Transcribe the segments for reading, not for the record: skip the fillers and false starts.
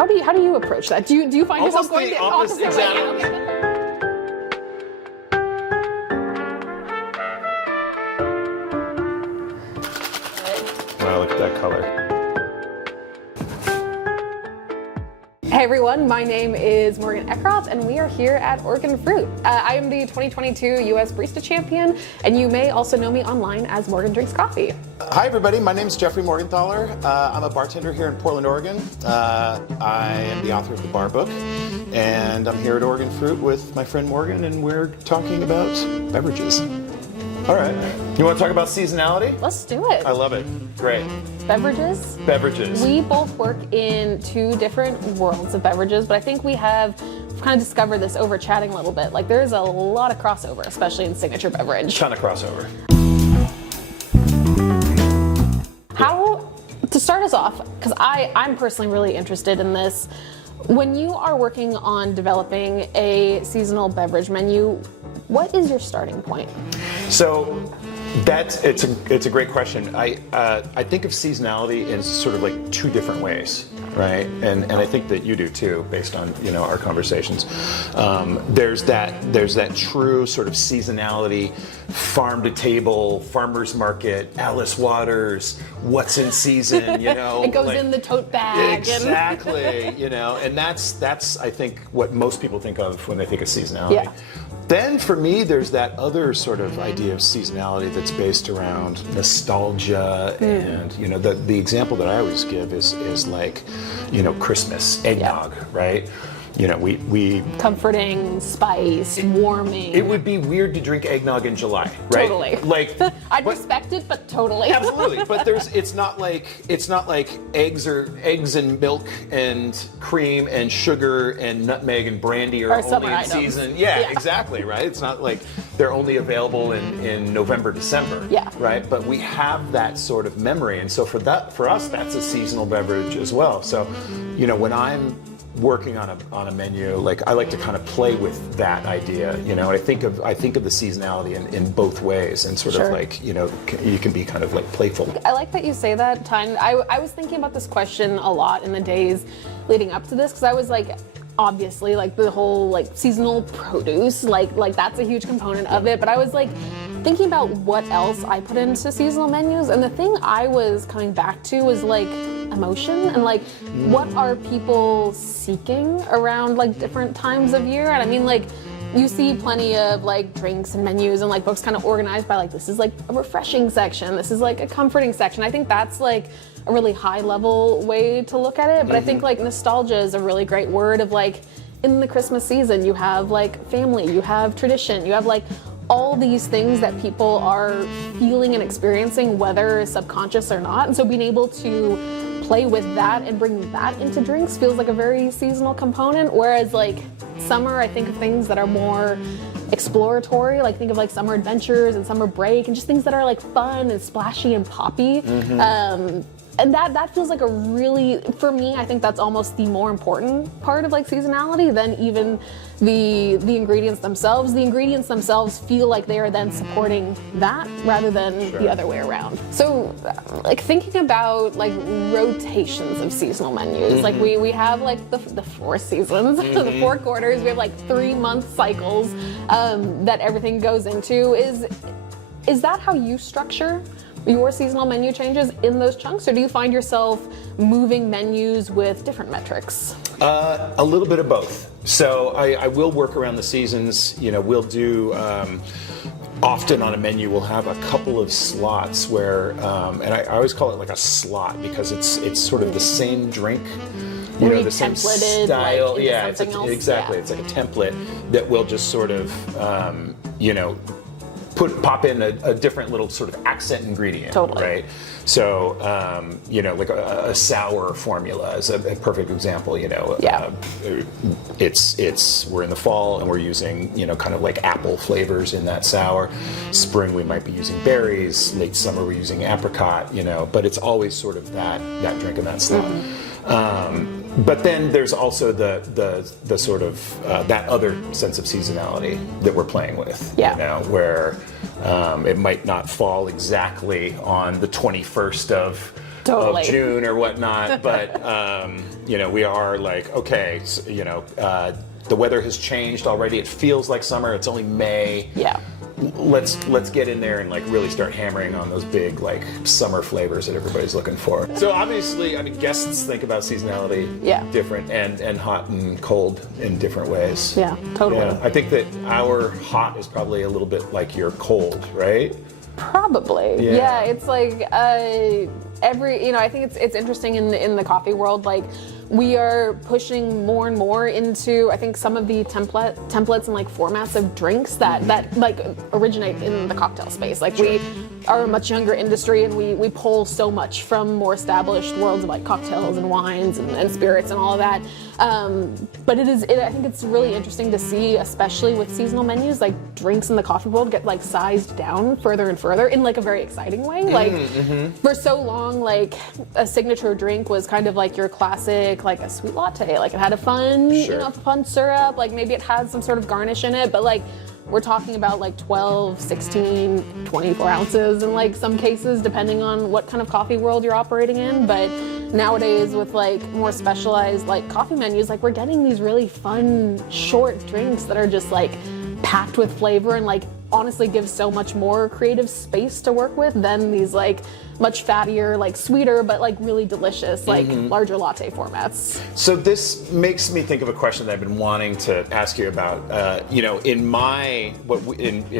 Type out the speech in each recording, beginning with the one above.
How do you approach that? Do you find yourself Almost going the the opposite, opposite way? exactly. Okay. Wow, look at that color. Hey everyone, my name is Morgan Eckroth and we are here at Oregon Fruit. I am the 2022 US Barista Champion and you may also know me online as Morgan Drinks Coffee. Hi everybody, my name is Jeffrey Morgenthaler. I'm a bartender here in Portland, Oregon. I am the author of the bar book and I'm here at Oregon Fruit with my friend Morgan and we're talking about beverages. All right. You want to talk about seasonality? Let's do it. I love it. Great. Beverages. Beverages. We both work in two different worlds of beverages, but I think we've kind of discovered this over chatting a little bit. Like there's a lot of crossover, especially in signature beverage. Ton of crossover. How, to start us off, because I'm personally really interested in this, when you are working on developing a seasonal beverage menu, what is your starting point? So it's a great question. I think of seasonality in sort of like two different ways, right? And I think that you do too, based on our conversations. There's that true sort of seasonality, farm to table, farmers market, Alice Waters, what's in season, It goes in the tote bag. Exactly, and that's I think what most people think of when they think of seasonality. Yeah. Then for me, there's that other sort of idea of seasonality that's based around nostalgia, and the example that I always give is like, Christmas eggnog, right? We Comforting, spiced, warming. It would be weird to drink eggnog in July, right? Totally. I'd respect it, but totally. Absolutely, but it's not like eggs and milk and cream and sugar and nutmeg and brandy are only in season. Yeah, exactly, right? It's not like they're only available in November, December. Yeah. Right? But we have that sort of memory, and so for us, that's a seasonal beverage as well. So, when I'm working on a menu, like I like to kind of play with that idea. I think of the seasonality in both ways, and sort of like you can be kind of like playful. I like that you say that, Tyne. I was thinking about this question a lot in the days leading up to this, because I was like, obviously, like the whole like seasonal produce, like that's a huge component of it. But I was like thinking about what else I put into seasonal menus, and the thing I was coming back to was like emotion and like what are people seeking around like different times of year. And I mean, like you see plenty of like drinks and menus and like books kind of organized by like, this is like a refreshing section, this is like a comforting section. I think that's like a really high level way to look at it, but I think like nostalgia is a really great word of like, in the Christmas season you have like family, you have tradition, you have like all these things that people are feeling and experiencing, whether subconscious or not. And so being able to play with that and bring that into drinks feels like a very seasonal component. Whereas like summer, I think of things that are more exploratory, like think of like summer adventures and summer break and just things that are like fun and splashy and poppy. And that feels like a really, for me, I think that's almost the more important part of like seasonality than even the ingredients themselves. The ingredients themselves feel like they are then supporting that rather than the other way around. So like thinking about like rotations of seasonal menus, like we have like the 4 seasons, the 4 quarters, we have like 3-month cycles that everything goes into. Is that how you structure your seasonal menu changes, in those chunks, or do you find yourself moving menus with different metrics? A little bit of both. So I will work around the seasons. We'll do often on a menu we'll have a couple of slots where, and I always call it like a slot because it's sort of the same drink. The same style. Like, yeah, exactly. Yeah. It's like a template that will just sort of pop in a different little sort of accent ingredient, right? So, like a sour formula is a perfect example. It's we're in the fall and we're using kind of like apple flavors in that sour. Spring we might be using berries. Late summer we're using apricot. But it's always sort of that drink in that slot. But then there's also the sort of that other sense of seasonality that we're playing with, where it might not fall exactly on the 21st Totally. June or whatnot, but we are like, okay, so, the weather has changed already. It feels like summer. It's only May. Yeah. Let's get in there and like really start hammering on those big like summer flavors that everybody's looking for. So obviously, I mean, guests think about seasonality different and hot and cold in different ways. Yeah, totally. Yeah, I think that our hot is probably a little bit like your cold, right? Probably. Yeah, it's like I think it's interesting in the coffee world, like we are pushing more and more into, I think, some of the templates and like formats of drinks that like originate in the cocktail space. Like we are a much younger industry, and we pull so much from more established worlds of like cocktails and wines and spirits and all of that. But I think it's really interesting to see, especially with seasonal menus, like drinks in the coffee world get like sized down further and further in like a very exciting way. Like for so long, like a signature drink was kind of like your classic, like a sweet latte. Like it had a fun, fun syrup. Like maybe it had some sort of garnish in it, but like we're talking about like 12, 16, 24 ounces in like some cases, depending on what kind of coffee world you're operating in. But nowadays with like more specialized like coffee menus, like we're getting these really fun short drinks that are just like packed with flavor and like honestly give so much more creative space to work with than these like much fattier, like sweeter, but like really delicious, like larger latte formats. So this makes me think of a question that I've been wanting to ask you about. In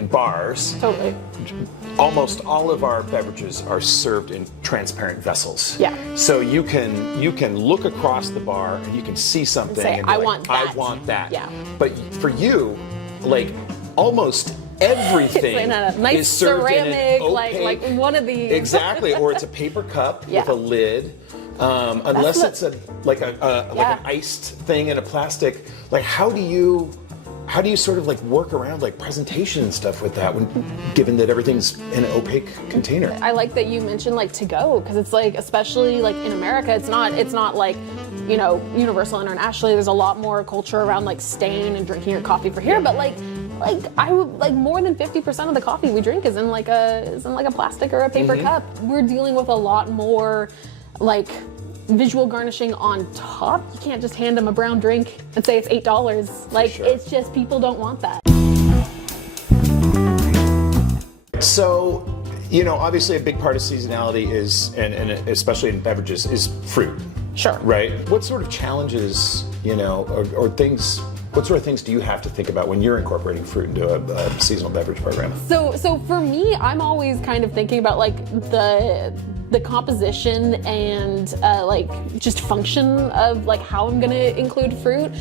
bars, Totally. almost all of our beverages are served in transparent vessels. Yeah. So you can look across the bar and you can see something Say, and be I like, want that. I want that. Yeah. But for you, like almost everything It's in a nice is served ceramic, in an opaque, like one of these. Exactly, or it's a paper cup with a lid. Unless it's like an iced thing in a plastic. Like how do you sort of like work around like presentation and stuff with that given that everything's in an opaque container? I like that you mentioned like to go, because it's like, especially like in America, it's not like, universal internationally. There's a lot more culture around like staying and drinking your coffee for here, but like I would like more than 50% of the coffee we drink is in like a plastic or a paper cup. We're dealing with a lot more like visual garnishing on top. You can't just hand them a brown drink and say it's $8. Like it's just, people don't want that. So, obviously a big part of seasonality is, and especially in beverages, is fruit. Sure. Right? What sort of challenges, or things, what sort of things do you have to think about when you're incorporating fruit into a seasonal beverage program? So for me, I'm always kind of thinking about like the composition and like just function of like how I'm gonna include fruit.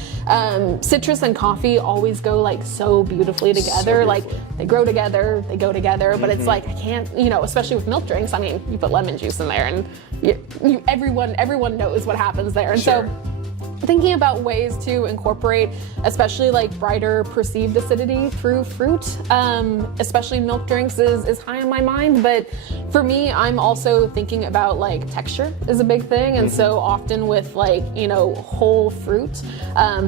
Citrus and coffee always go like so beautifully together. Like they grow together, they go together, but it's like I can't, especially with milk drinks. I mean, you put lemon juice in there, and everyone knows what happens there. And so thinking about ways to incorporate, especially like brighter perceived acidity through fruit, especially in milk drinks, is high on my mind. But for me, I'm also thinking about like texture is a big thing. And so often with like, whole fruit,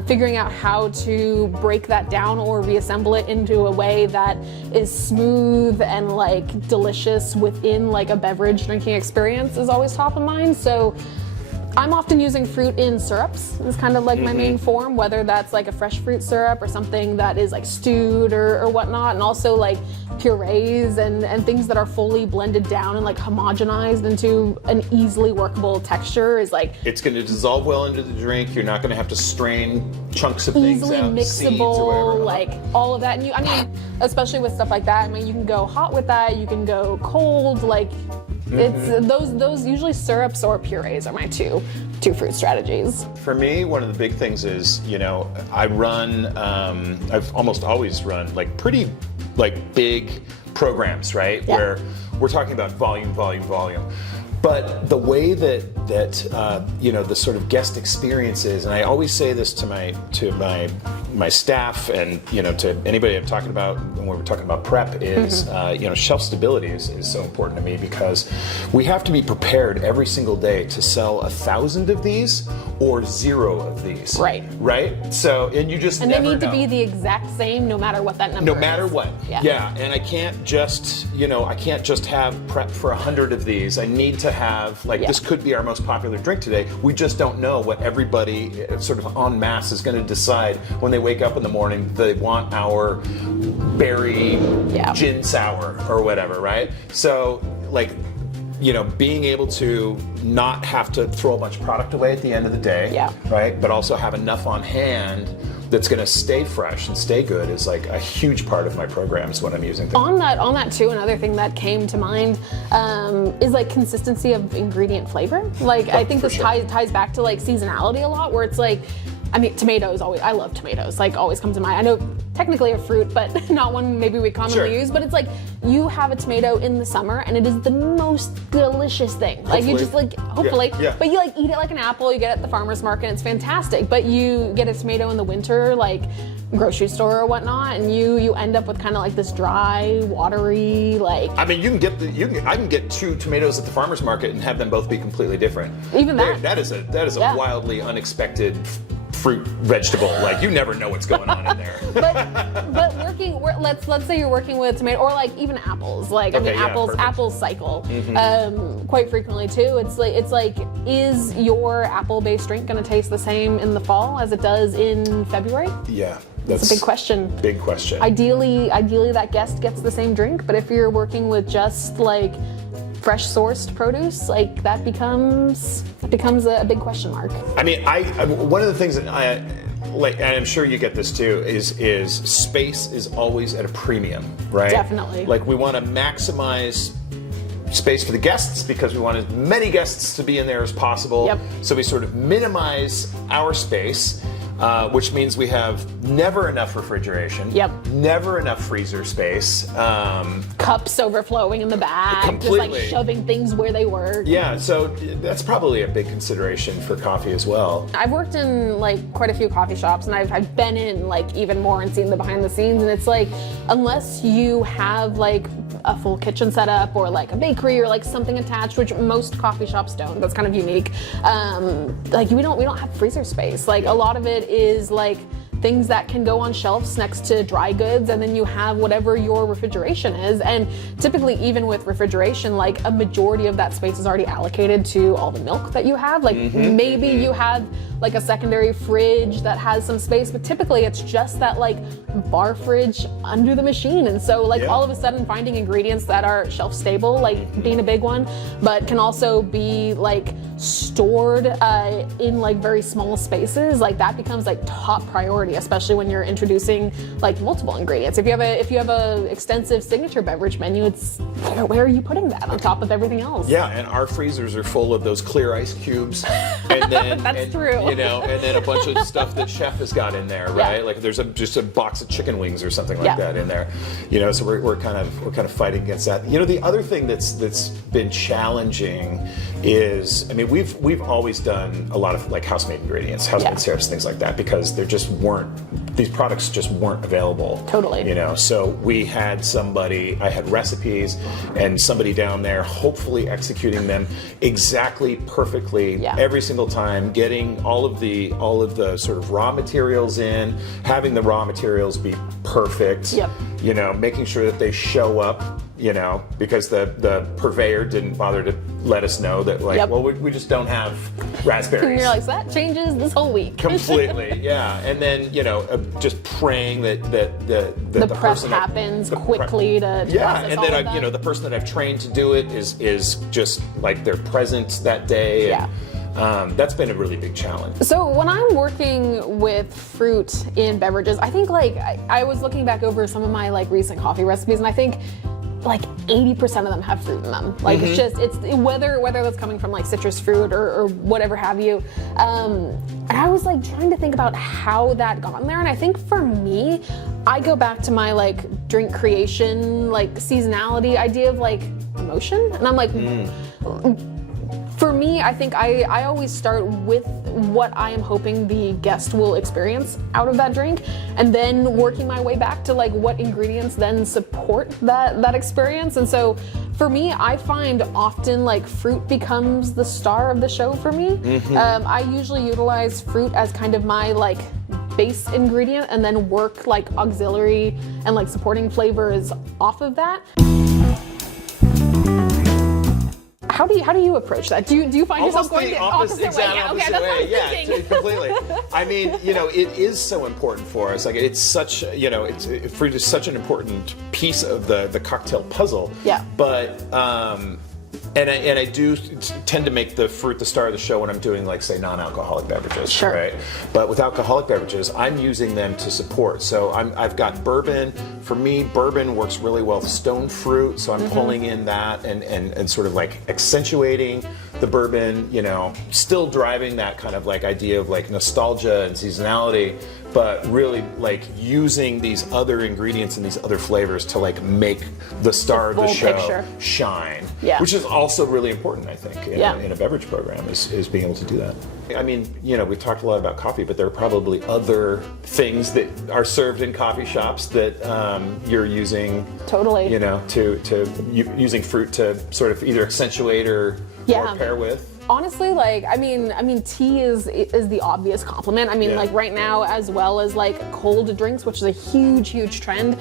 figuring out how to break that down or reassemble it into a way that is smooth and like delicious within like a beverage drinking experience is always top of mind. So I'm often using fruit in syrups. It's kind of like my main form, whether that's like a fresh fruit syrup or something that is like stewed or whatnot, and also like purees and things that are fully blended down and like homogenized into an easily workable texture is like... It's going to dissolve well into the drink. You're not going to have to strain chunks of things easily out, seeds or mixable, whatever. like all of that. And especially with stuff like that, you can go hot with that, you can go cold, like... It's those usually syrups or purees are my two fruit strategies. For me, one of the big things is, I run, I've almost always run like pretty like big programs, right? Yeah. Where we're talking about volume. But the way that the sort of guest experience is, and I always say this to my staff and to anybody I'm talking about when we're talking about prep is shelf stability is so important to me, because we have to be prepared every single day to sell 1,000 of these or 0 of these. Right. Right? So, and you just And never they need know. to be the exact same no matter what that number is. No matter what. Yeah. And I can't just, I can't just have prep for 100 of these. I need to have, this could be our most popular drink today. We just don't know what everybody sort of en masse is going to decide when they wake up in the morning. They want our berry gin sour or whatever, right? So, being able to not have to throw a bunch of product away at the end of the day, right? But also have enough on hand that's going to stay fresh and stay good is like a huge part of my programs when I'm using things. On that too, another thing that came to mind is like consistency of ingredient flavor. I think this ties back to like seasonality a lot, where it's like, I mean, tomatoes always. I love tomatoes. Always come to mind. I know technically a fruit, but not one maybe we commonly use. But it's like you have a tomato in the summer, and it is the most delicious thing. You just hopefully, but you eat it like an apple. You get it at the farmer's market, and it's fantastic. But you get a tomato in the winter, grocery store or whatnot, and you end up with kind of this dry, watery, I mean, I can get 2 tomatoes at the farmer's market and have them both be completely different. Even that. That is a wildly unexpected fruit vegetable. You never know what's going on in there. but let's say you're working with tomato or even apples. Apples cycle quite frequently too. It's like is your apple-based drink going to taste the same in the fall as it does in February? Yeah. That's a big question. Big question. Ideally that guest gets the same drink, but if you're working with just fresh sourced produce, that becomes a big question mark. I mean, one of the things that and I'm sure you get this too, is space is always at a premium, right? Definitely. We want to maximize space for the guests because we want as many guests to be in there as possible. Yep. So we sort of minimize our space. Which means we have never enough refrigeration. Yep. Never enough freezer space. Cups overflowing in the back. Completely. Just shoving things where they were. Yeah, so that's probably a big consideration for coffee as well. I've worked in quite a few coffee shops, and I've been in even more and seen the behind the scenes, and it's unless you have a full kitchen setup or a bakery or something attached, which most coffee shops don't. That's kind of unique. We don't have freezer space. A lot of it is things that can go on shelves next to dry goods, and then you have whatever your refrigeration is. And typically, even with refrigeration, a majority of that space is already allocated to all the milk that you have. Maybe you have a secondary fridge that has some space, but typically it's just that bar fridge under the machine. And so all of a sudden finding ingredients that are shelf stable, being a big one, but can also be stored in very small spaces, that becomes top priority, especially when you're introducing multiple ingredients. If you have a extensive signature beverage menu, it's where are you putting that on top of everything else? Yeah, and our freezers are full of those clear ice cubes, and then That's true. And then a bunch of stuff that chef has got in there, right? Yeah. There's just a box of chicken wings or something like that in there. So we're kind of fighting against that. The other thing that's been challenging is, I mean, we've always done a lot of house-made ingredients, house-made syrups, things like that, because these products just weren't available. Totally. So we had I had recipes, and somebody down there hopefully executing them exactly perfectly every single time, getting all of the sort of raw materials in, having the raw materials be perfect. Yep. Making sure that they show up, because the purveyor didn't bother to let us know that well, we just don't have raspberries. And you're so that changes this whole week. Completely, yeah. And then, just praying that the prep person happens quickly to and process all then of that. the person that I've trained to do it is just they're present that day. Yeah. And, that's been a really big challenge. So when I'm working with fruit in beverages, I think I was looking back over some of my recent coffee recipes, and I think 80% of them have fruit in them. It's whether that's coming from citrus fruit or whatever have you. And I was trying to think about how that got in there. And I think for me, I go back to my drink creation, seasonality idea of emotion. And I'm for me, I think I always start with what I am hoping the guest will experience out of that drink, and then working my way back to what ingredients then support that experience. And so for me, I find often like fruit becomes the star of the show for me. I usually utilize fruit as kind of my like base ingredient and then work like auxiliary and like supporting flavors off of that. How do you approach that? Do you find yourself going the opposite way? Yeah, okay, that's what I'm thinking. Completely. I mean, you know, it is so important for us. Like, it's such, you know, fruit is such an important piece of the cocktail puzzle. Yeah. But and I do tend to make the fruit the star of the show when I'm doing, like, say, non-alcoholic beverages, sure. right? But with alcoholic beverages, I'm using them to support. So I've got bourbon. For me, bourbon works really well with stone fruit, so I'm pulling in that and sort of like accentuating the bourbon, you know, still driving that kind of like idea of like nostalgia and seasonality, but really like using these other ingredients and these other flavors to like make the star of the show shine. Yeah. Which is also really important, I think, in a beverage program is being able to do that. I mean, you know, we've talked a lot about coffee, but there are probably other things that are served in coffee shops that you're using, totally, you know, using fruit to sort of either accentuate or pair with. Honestly, like, I mean, tea is the obvious complement. I mean, like right now, as well as like cold drinks, which is a huge trend.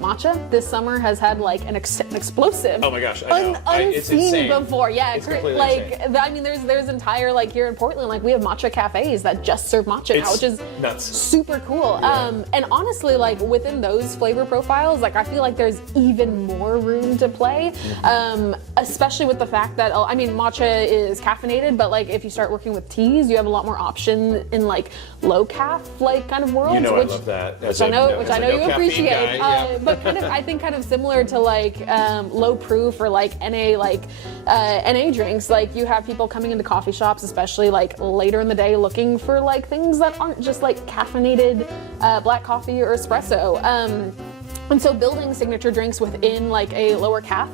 Matcha this summer has had like an explosive. Oh my gosh, I know. It's unseen insane. before. Yeah, it's completely like insane. I mean, there's entire like here in Portland, like we have matcha cafes that just serve matcha now, which is nuts. Super cool. Yeah. And honestly, like within those flavor profiles, like I feel like there's even more room to play, especially with the fact that I mean, matcha is caffeinated, but like if you start working with teas, you have a lot more option in like low caf like kind of worlds. You know, which I love that. Which I know you appreciate. Guy, but kind of I think kind of similar to like low proof or like NA drinks. Like you have people coming into coffee shops, especially like later in the day, looking for like things that aren't just like caffeinated black coffee or espresso. And so building signature drinks within like a lower caf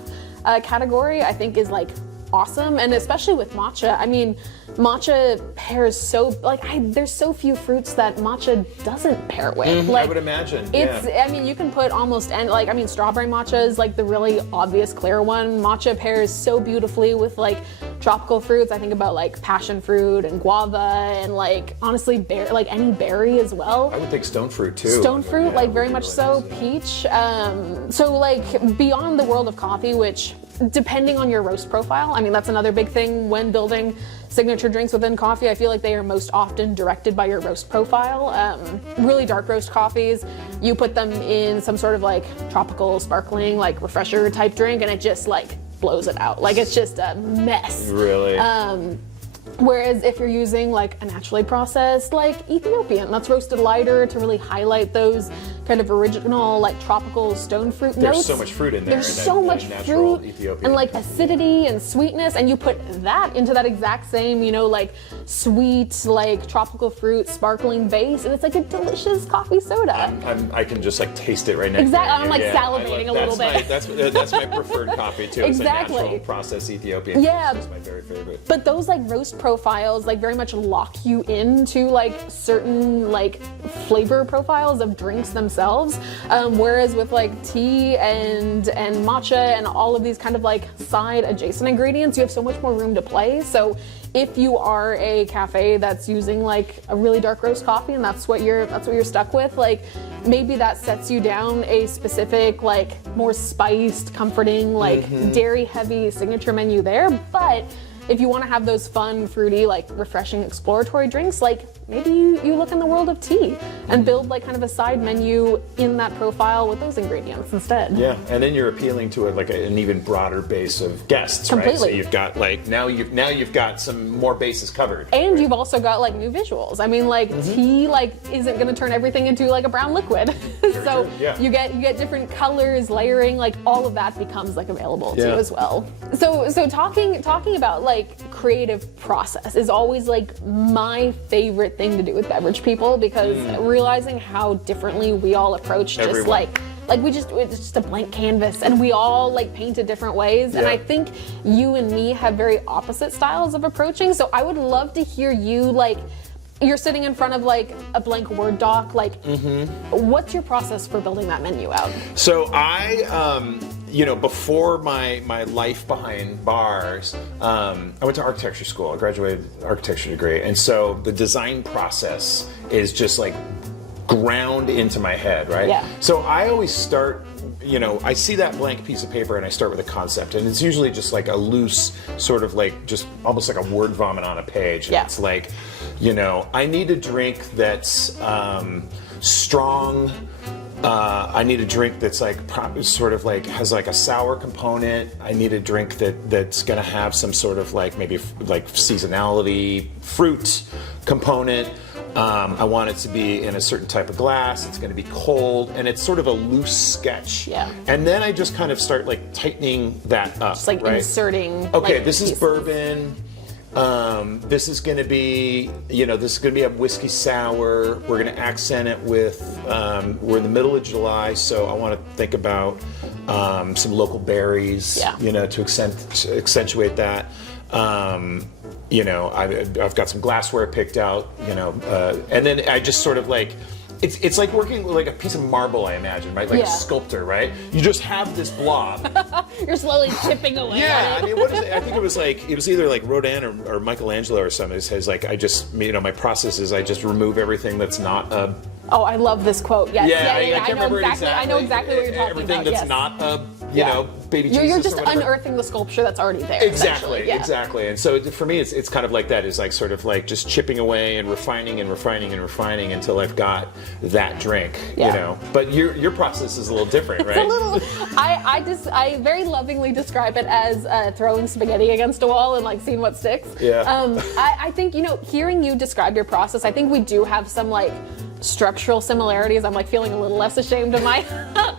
category, I think is like awesome. And especially with matcha, I mean, matcha pairs so like there's so few fruits that matcha doesn't pair with. Like, I would imagine. I mean, you can put almost any, like, I mean, strawberry matcha is like the really obvious clear one. Matcha pairs so beautifully with like tropical fruits. I think about like passion fruit and guava and like honestly like any berry as well. I would think stone fruit too. Stone fruit, like very much so. Peach. So like beyond the world of coffee, which depending on your roast profile, I mean, that's another big thing when building signature drinks within coffee. I feel like they are most often directed by your roast profile. Really dark roast coffees, you put them in some sort of like tropical sparkling like refresher type drink and it just like blows it out. Like it's just a mess. Really? Whereas if you're using like a naturally processed like Ethiopian, that's roasted lighter to really highlight those kind of original like tropical stone fruit notes. There's so much fruit in there. There's so much fruit Ethiopian. and like acidity and sweetness, and you put that into that exact same, you know, like sweet like tropical fruit sparkling base, and it's like a delicious coffee soda. I can just like taste it right now. Exactly. I'm like salivating a little bit. That's my preferred coffee too. Exactly. It's a natural processed Ethiopian. Yeah. It's my very favorite. But those like roast profiles like very much lock you into like certain like flavor profiles of drinks themselves, whereas with like tea and matcha and all of these kind of like side adjacent ingredients, you have so much more room to play. So if you are a cafe that's using like a really dark roast coffee and that's what you're stuck with, like maybe that sets you down a specific like more spiced, comforting, like dairy heavy signature menu there. But if you want to have those fun, fruity, like refreshing exploratory drinks, like maybe you look in the world of tea and build like kind of a side menu in that profile with those ingredients instead. Yeah, and then you're appealing to an even broader base of guests, Completely. Right? So you've got like now you've got some more bases covered. And right? you've also got like new visuals. I mean, like tea like isn't going to turn everything into like a brown liquid. So true. Yeah. you get different colors, layering, like all of that becomes like available to you as well. So talking about like creative process is always like my favorite thing to do with beverage people, because realizing how differently we all approach just Everyone. it's just a blank canvas and we all like paint it different ways. And I think you and me have very opposite styles of approaching. So I would love to hear you, like, you're sitting in front of like a blank Word doc, like what's your process for building that menu out? So I before my life behind bars, I went to architecture school. I graduated architecture degree, and so the design process is just like ground into my head, right? Yeah. So I always start, I see that blank piece of paper and I start with a concept, and it's usually just like a loose sort of like just almost like a word vomit on a page. And yeah. It's like, I need a drink that's strong. I need a drink that's like sort of like has like a sour component. I need a drink that's gonna have some sort of like maybe like seasonality, fruit component. I want it to be in a certain type of glass. It's going to be cold, and it's sort of a loose sketch. Yeah. And then I just kind of start like tightening that up. Just like inserting. Okay, like, this pieces. is bourbon. This is going to be, this is going to be a whiskey sour. We're going to accent it with. We're in the middle of July, so I want to think about some local berries. Yeah. To accentuate that. I've got some glassware picked out, and then I just sort of like, it's like working with like a piece of marble, I imagine, right? Like a sculptor, right? You just have this blob. You're slowly chipping away. Yeah, I mean, what is it? I think it was either like Rodin or Michelangelo or something. It says like, my process is I just remove everything that's not a. Oh, I love this quote. Yes. Yeah, I can't remember exactly. I know exactly what you're talking everything about. Everything that's not a, baby Jesus. You're just or whatever. unearthing the sculpture that's already there. Exactly. And so for me, it's kind of like that. Is like sort of like just chipping away and refining and refining and refining until I've got that drink. But your process is a little different, right? It's a little. I very lovingly describe it as throwing spaghetti against a wall and like seeing what sticks. Yeah. I think hearing you describe your process, I think we do have some like structural similarities. I'm like feeling a little less ashamed of my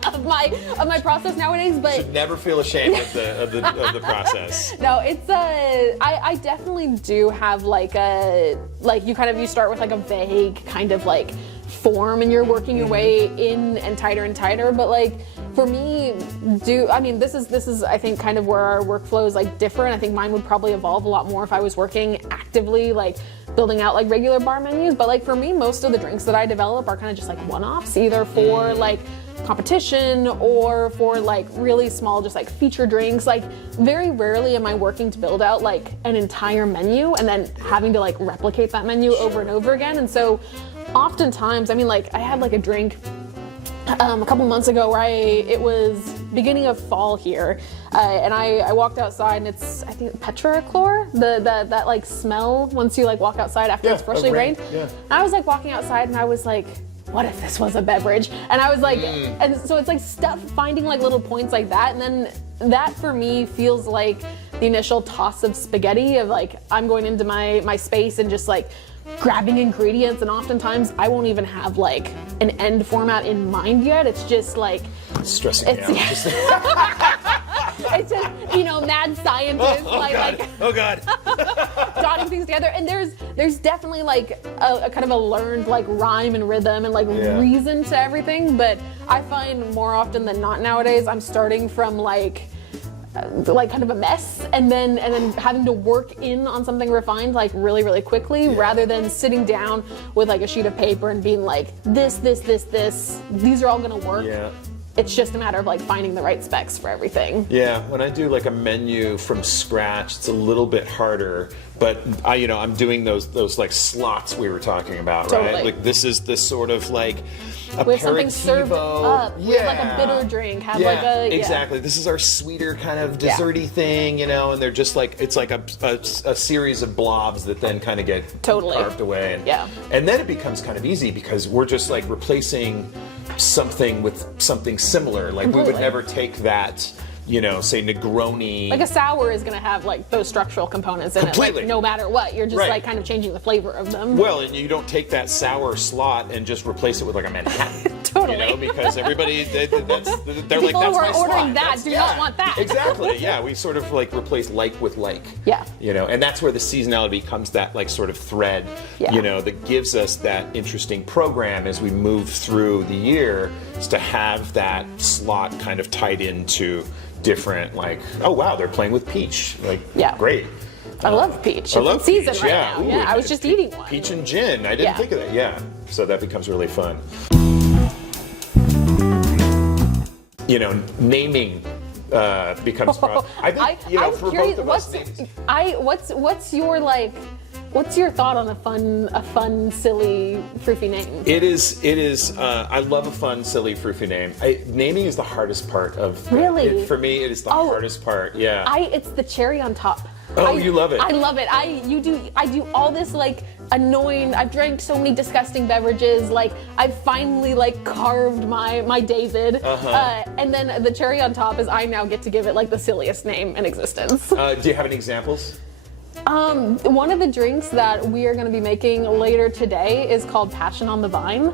of my process nowadays, but should never feel ashamed of the process. No, it's I definitely do have like you start with like a vague kind of like form and you're working your way in and tighter, but like for me, this is I think kind of where our workflow is like different. I think mine would probably evolve a lot more if I was working actively like building out like regular bar menus, but like for me, most of the drinks that I develop are kind of just like one-offs, either for like competition or for like really small just like feature drinks. Like very rarely am I working to build out like an entire menu and then having to like replicate that menu over and over again. And so oftentimes, I had like a drink a couple months ago where it was beginning of fall here, and I walked outside and it's, I think, petrichlor, that like smell once you like walk outside after it's freshly rained. Yeah. And I was like walking outside and I was like, what if this was a beverage? And I was like, and so it's like stuff, finding like little points like that, and then that for me feels like the initial toss of spaghetti of like, I'm going into my space and just like grabbing ingredients, and oftentimes I won't even have like an end format in mind yet. It's just like stressing me out. It's just mad scientist oh god dotting things together. And there's definitely like a kind of a learned like rhyme and rhythm and like reason to everything. But I find more often than not nowadays I'm starting from like kind of a mess and then having to work in on something refined like really quickly, rather than sitting down with like a sheet of paper and being like this, these are all gonna work. It's just a matter of like finding the right specs for everything. Yeah, when I do like a menu from scratch, it's a little bit harder. But I'm doing those like slots we were talking about, right? Totally. Like this is this sort of like aperitivo. With something served up, with like a bitter drink, exactly. This is our sweeter kind of desserty thing, and they're just like, it's like a series of blobs that then kind of get carved away. And then it becomes kind of easy because we're just like replacing something with something similar. Like we would never take that, say Negroni. Like a sour is going to have like those structural components in it, like, no matter what. You're just like kind of changing the flavor of them. Well, and you don't take that sour slot and just replace it with like a Manhattan. Totally. Because everybody, they're people like, that's who my are slot. ordering that do not want that. Exactly. Yeah, we sort of like replace like with like. Yeah. And that's where the seasonality becomes that like sort of thread, that gives us that interesting program as we move through the year, is to have that slot kind of tied into different, like, oh wow, they're playing with peach, like, great. I love peach. I love it's in season peach, right now. Ooh, I was just eating one. Peach and gin. I didn't think of that. Yeah. So that becomes really fun. Naming becomes. I think I'm for curious, both of us, names. What's your thought on a fun, silly, froofy name? It is. I love a fun, silly, froofy name. Naming is the hardest part of. Really? For me, it is the hardest part. Yeah. It's the cherry on top. Oh, you love it. I love it. I do all this like annoying. I've drank so many disgusting beverages. Like I've finally like carved my David, and then the cherry on top is I now get to give it like the silliest name in existence. Do you have any examples? One of the drinks that we are going to be making later today is called Passion on the Vine,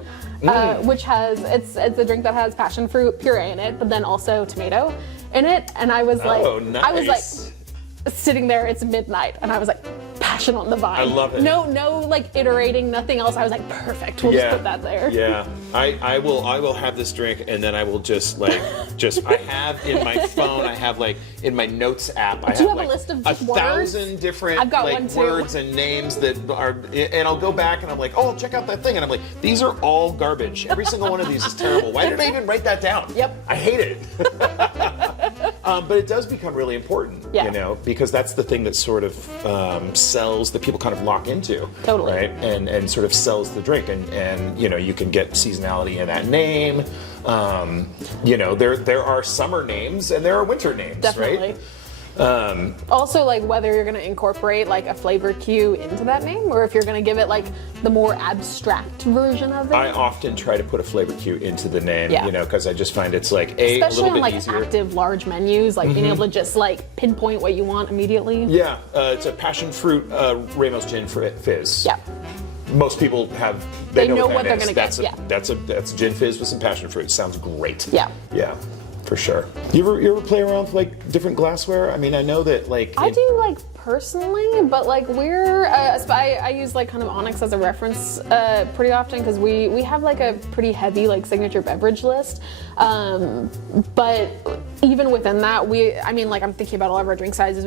which has it's a drink that has passion fruit puree in it, but then also tomato in it. And I was like, nice. I was like sitting there. It's midnight, and I was like, Passion on the Vine. I love it. No, like iterating, nothing else. I was like, perfect. We'll just put that there. Yeah, I will have this drink, and then I will just I have in my phone, I have like in my notes app, I have a list of just 1,000 different I've got like one too. words and names that are, and I'll go back and I'm like, oh, check out that thing, and I'm like, these are all garbage. Every single one of these is terrible. Why did I even write that down? Yep. I hate it. But it does become really important, you know, because that's the thing that sort of sells, that people kind of lock into. Totally. Right? And sort of sells the drink. And you know, you can get seasonality in that name. You know, there are summer names and there are winter names, Definitely. right? Also, like whether you're going to incorporate like a flavor cue into that name, or if you're going to give it like the more abstract version of it. I often try to put a flavor cue into the name, you know, because I just find it's like especially a little on bit like easier. active large menus, like being able to just like pinpoint what you want immediately. Yeah, it's a passion fruit Ramos gin fizz. Yeah. Most people they know what they're that is. gonna get. That's a gin fizz with some passion fruit. Sounds great. Yeah. Yeah, for sure. You ever play around with like different glassware? I mean, I know that like I do like personally, but like I use like kind of Onyx as a reference pretty often because we have like a pretty heavy like signature beverage list. But even within that, I'm thinking about all of our drink sizes.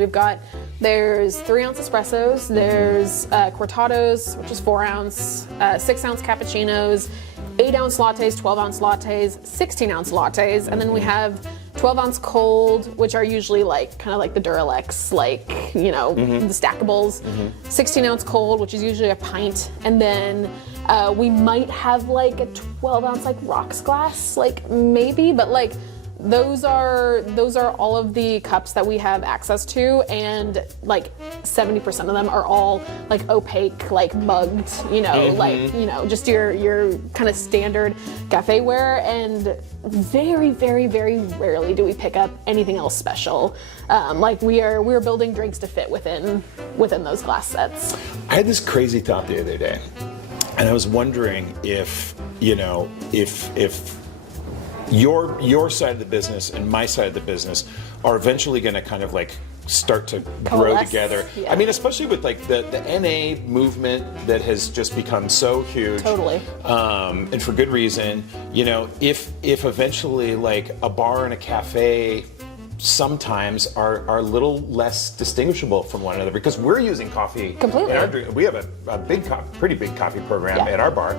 There's 3-ounce espressos, there's cortados, which is 4-ounce, 6-ounce cappuccinos, 8-ounce lattes, 12-ounce lattes, 16-ounce lattes, and then we have 12-ounce cold, which are usually like kind of like the Duralex, like, you know, the stackables. 16-ounce cold, which is usually a pint, and then we might have like a 12-ounce like rocks glass, like maybe, but like those are all of the cups that we have access to, and like 70% of them are all like opaque, like mugged, you know, like, you know, just your kind of standard cafe ware, and very, very, very rarely do we pick up anything else special. Like we're building drinks to fit within those glass sets. I had this crazy thought the other day, and I was wondering if, you know, if your side of the business and my side of the business are eventually going to kind of like start to grow coalesce together. Yeah. I mean, especially with like the NA movement that has just become so huge. Totally. And for good reason. You know, if eventually like a bar and a cafe sometimes are a little less distinguishable from one another, because we're using coffee completely. in our drink. We have a pretty big coffee program at our bar.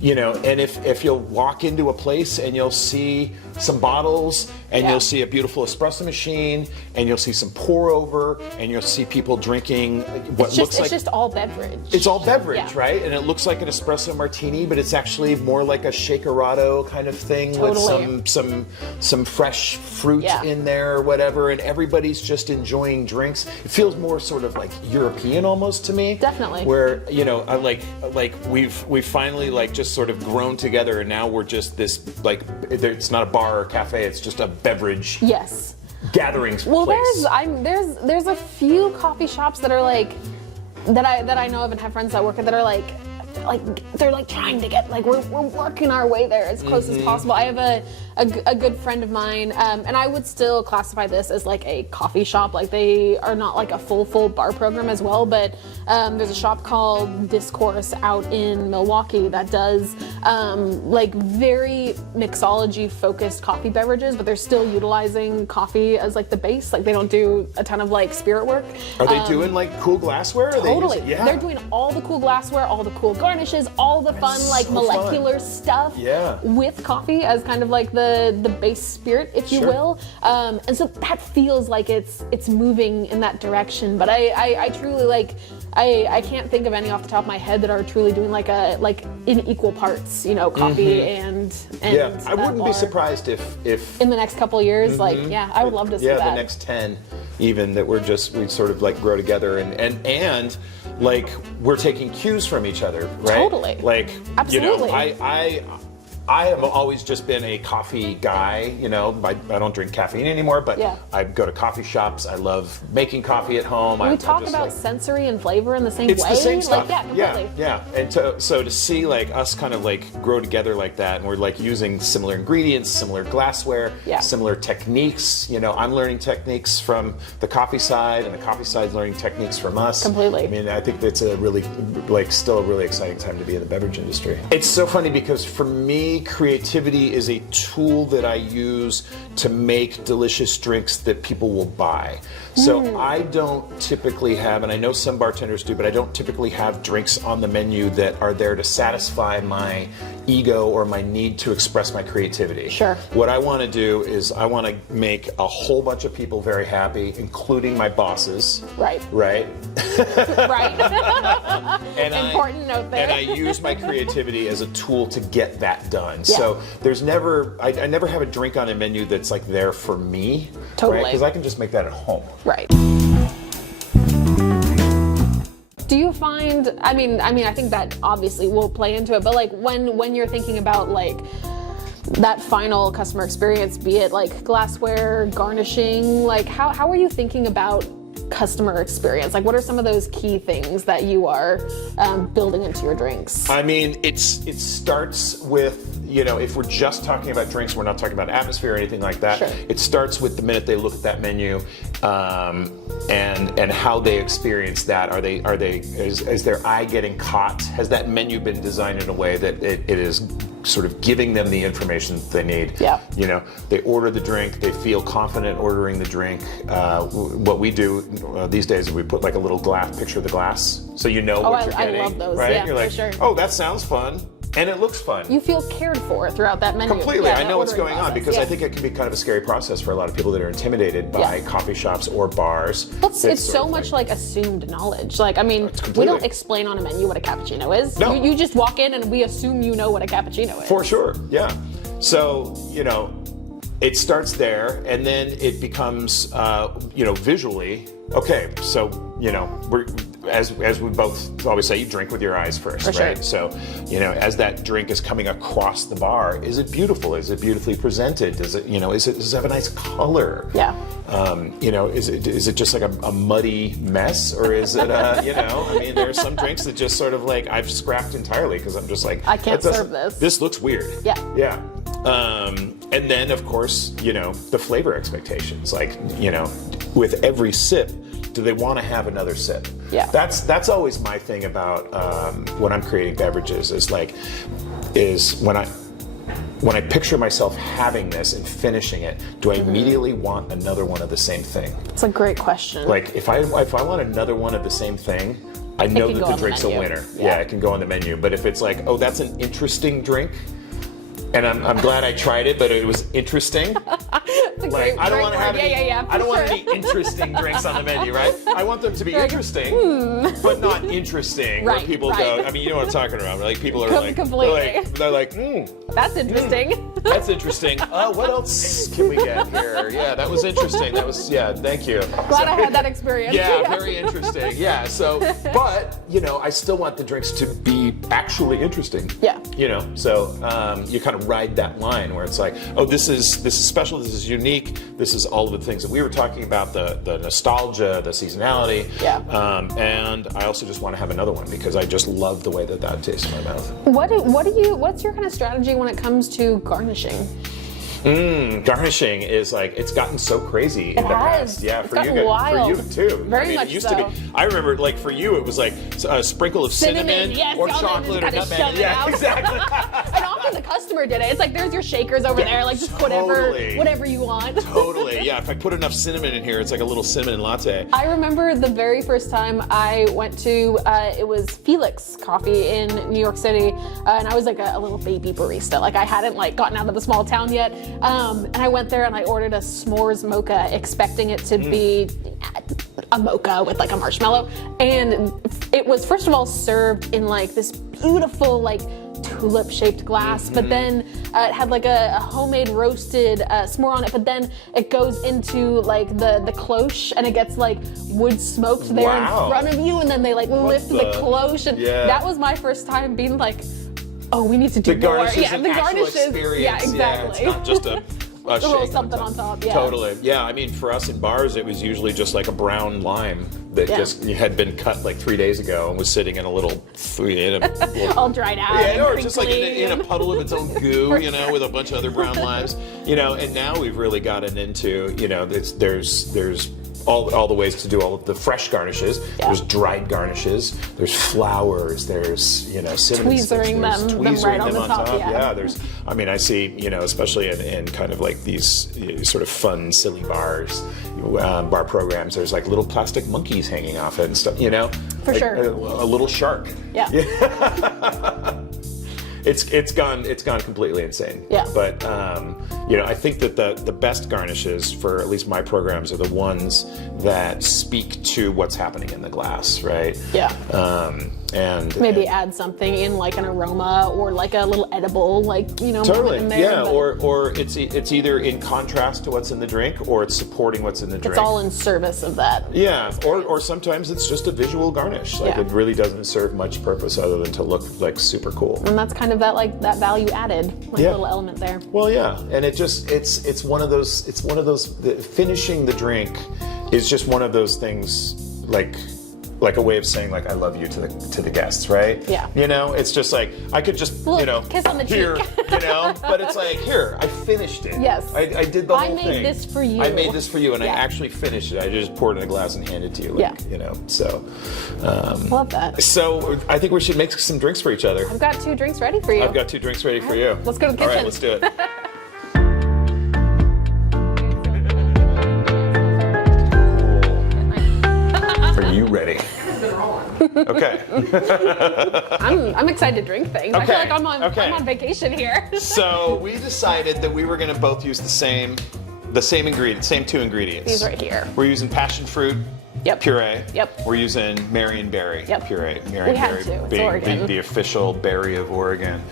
You know, and if you'll walk into a place and you'll see some bottles, and you'll see a beautiful espresso machine, and you'll see some pour over, and you'll see people drinking It's just all beverage. It's all beverage, right? And it looks like an espresso martini, but it's actually more like a shakerado kind of thing with some fresh fruit in there or whatever, and everybody's just enjoying drinks. It feels more sort of like European almost to me. Definitely. Where, you know, we've finally like just sort of grown together, and now we're just this like, it's not a bar or cafe, it's just a beverage gatherings place. There's a few coffee shops that are like that I know of and have friends that work at that are like they're like trying to get, like we're working our way there as close as possible. I have a good friend of mine, and I would still classify this as like a coffee shop. Like they are not like a full bar program as well, but there's a shop called Discourse out in Milwaukee that does like very mixology focused coffee beverages, but they're still utilizing coffee as like the base. Like they don't do a ton of like spirit work. Are they doing like cool glassware? Are Totally. They They're doing all the cool glassware, all the cool garnishes, all the fun like so molecular stuff with coffee as kind of like the base spirit, if you will. And so that feels like it's moving in that direction. But I truly like I can't think of any off the top of my head that are truly doing like in equal parts, you know, coffee and I wouldn't be surprised if in the next couple of years, like I would love to see that. Yeah, the next 10 even, that we sort of like grow together and like we're taking cues from each other, right? Totally. Like, absolutely. You know, I have always just been a coffee guy, you know. I don't drink caffeine anymore, but I go to coffee shops. I love making coffee at home. We talk about sensory and flavor in the same way. It's the same stuff. Like, completely. Yeah. And so to see like us kind of like grow together like that, and we're like using similar ingredients, similar glassware, similar techniques. You know, I'm learning techniques from the coffee side, and the coffee side's learning techniques from us. Completely. I mean, I think that's a really, like, still a really exciting time to be in the beverage industry. It's so funny because for me, creativity is a tool that I use to make delicious drinks that people will buy. So I don't typically have, and I know some bartenders do, but I don't typically have drinks on the menu that are there to satisfy my ego or my need to express my creativity. Sure. What I want to do is I want to make a whole bunch of people very happy, including my bosses. Right. Right? Right. Important note there. And I use my creativity as a tool to get that done. Yeah. So there's never, I never have a drink on a menu that's like there for me. Totally. Because I can just make that at home. Right. Do you find, I mean, I think that obviously will play into it, but like when you're thinking about like that final customer experience, be it like glassware, garnishing, like how are you thinking about customer experience? Like what are some of those key things that you are building into your drinks? I mean, it starts with, you know, if we're just talking about drinks, we're not talking about atmosphere or anything like that. Sure. It starts with the minute they look at that menu, and how they experience that. Is their eye getting caught? Has that menu been designed in a way that it is sort of giving them the information that they need? Yeah. You know, they order the drink, they feel confident ordering the drink. What we do these days is we put like a little picture of the glass, so you know what you're getting. I love those. Right? Yeah, You're like, for sure. oh, that sounds fun. And it looks fun. You feel cared for throughout that menu. Completely. Yeah, I know what's going on because I think it can be kind of a scary process for a lot of people that are intimidated by coffee shops or bars. It's so much like assumed knowledge. Like, I mean, we don't explain on a menu what a cappuccino is. No. You just walk in and we assume you know what a cappuccino is. For sure, yeah. So, you know, it starts there and then it becomes, you know, visually, okay, so, you know, as we both always say, you drink with your eyes first, right? So, you know, as that drink is coming across the bar, is it beautiful? Is it beautifully presented? Does it, you know, does it have a nice color? Yeah. You know, is it just like a muddy mess, or is it, you know, I mean, there are some drinks that just sort of like I've scrapped entirely because I'm just like, I can't serve this. This looks weird. Yeah. Yeah. And then, of course, you know, the flavor expectations. Like, you know, with every sip, do they want to have another sip? Yeah. That's always my thing about when I'm creating beverages is when I picture myself having this and finishing it, do I immediately want another one of the same thing? It's a great question. Like if I want another one of the same thing, I know that the drink's a winner. Yeah, it can go on the menu. But if it's like, oh, that's an interesting drink, and I'm glad I tried it, but it was interesting. Like I don't want to have any. I don't want any interesting drinks on the menu, right? I want them to be interesting, but not interesting. Where people go. I mean, you know what I'm talking about. Like people are like, they're like, that's interesting. That's interesting. What else can we get here? Yeah, that was interesting. That was thank you. Glad I had that experience. Yeah, very interesting. Yeah. So, but you know, I still want the drinks to be actually interesting. Yeah. You know, so you kind of ride that line where it's like, oh, this is special, this is unique, this is all of the things that we were talking about, the nostalgia, the seasonality. Yeah. And I also just want to have another one because I just love the way that tastes in my mouth. What's your kind of strategy when it comes to garnishing? Garnishing is like, it's gotten so crazy in the has. past. Yeah, It's for you gotten wild. for you too. Very I mean, much it used so. to be. I remember, like for you, it was like a sprinkle of cinnamon yes, or y'all chocolate or just kinda nutmeg. shove it Yeah, out. exactly. And often the customer did it. It's like, there's your shakers over there. Like, just Totally. whatever you want. Totally. Yeah, if I put enough cinnamon in here, it's like a little cinnamon latte. I remember the very first time I went to, it was Felix Coffee in New York City, and I was like a little baby barista. Like, I hadn't like gotten out of the small town yet, and I went there and I ordered a s'mores mocha, expecting it to be a mocha with like a marshmallow, and it was first of all served in like this beautiful like tulip-shaped glass, but then it had like a homemade roasted s'more on it, but then it goes into like the cloche and it gets like wood smoked there Wow. in front of you, and then they like lift the cloche, and Yeah. that was my first time being like, oh, we need to do The more. garnish is Yeah, an the actual garnishes. experience. Yeah, exactly. Yeah, it's not just a little shake something on top, yeah. Totally. Yeah, I mean, for us in bars, it was usually just like a brown lime that Yeah. just had been cut like 3 days ago and was sitting in a little All dried out. yeah, and or just like crinkly in a and- puddle of its own goo, you know, with a bunch of other brown limes, you know. And now we've really gotten into, you know, there's all the ways to do all of the fresh garnishes. Yeah. There's dried garnishes. There's flowers. There's, you know, cinnamon sticks, Tweezering there's them right on the top, yeah. Yeah, there's. I mean, I see, you know, especially in kind of like these sort of fun, silly bars, bar programs. There's like little plastic monkeys hanging off it and stuff. You know, For like sure. A little shark. Yeah. It's gone completely insane. Yeah. But you know, I think that the best garnishes for at least my programs are the ones that speak to what's happening in the glass, right? Yeah. And Maybe add something in like an aroma or like a little edible, like, you know, totally, in there. yeah. but Or it's either in contrast to what's in the drink, or it's supporting what's in the drink. it's all in service of that. Yeah, or sometimes it's just a visual garnish. Like Yeah. it really doesn't serve much purpose other than to look like super cool. And that's kind of that value added, like Yeah. little element there. Well, yeah, and it's one of those finishing the drink is just one of those things like a way of saying like I love you to the guests, right? Yeah. You know, it's just like I could just Little you know kiss on the here, cheek. you know, but it's like here I finished it. Yes. I did the I whole made thing. this for you. I made this for you, and I Yeah. actually finished it. I just poured it in a glass and handed it to you. Like, Yeah. You know, so. Love that. So I think we should make some drinks for each other. I've got 2 drinks ready for you. I've got 2 drinks ready for you. Let's go to the All right, kitchen. let's do it. Are you ready? Okay. I'm excited to drink things. I feel Okay, like I'm okay. on vacation here. So we decided that we were going to both use the same ingredient, same 2 ingredients. These right here. We're using passion fruit Yep. puree. Yep. We're using Marionberry Yep. puree. We had to. It's being Oregon. the official berry of Oregon.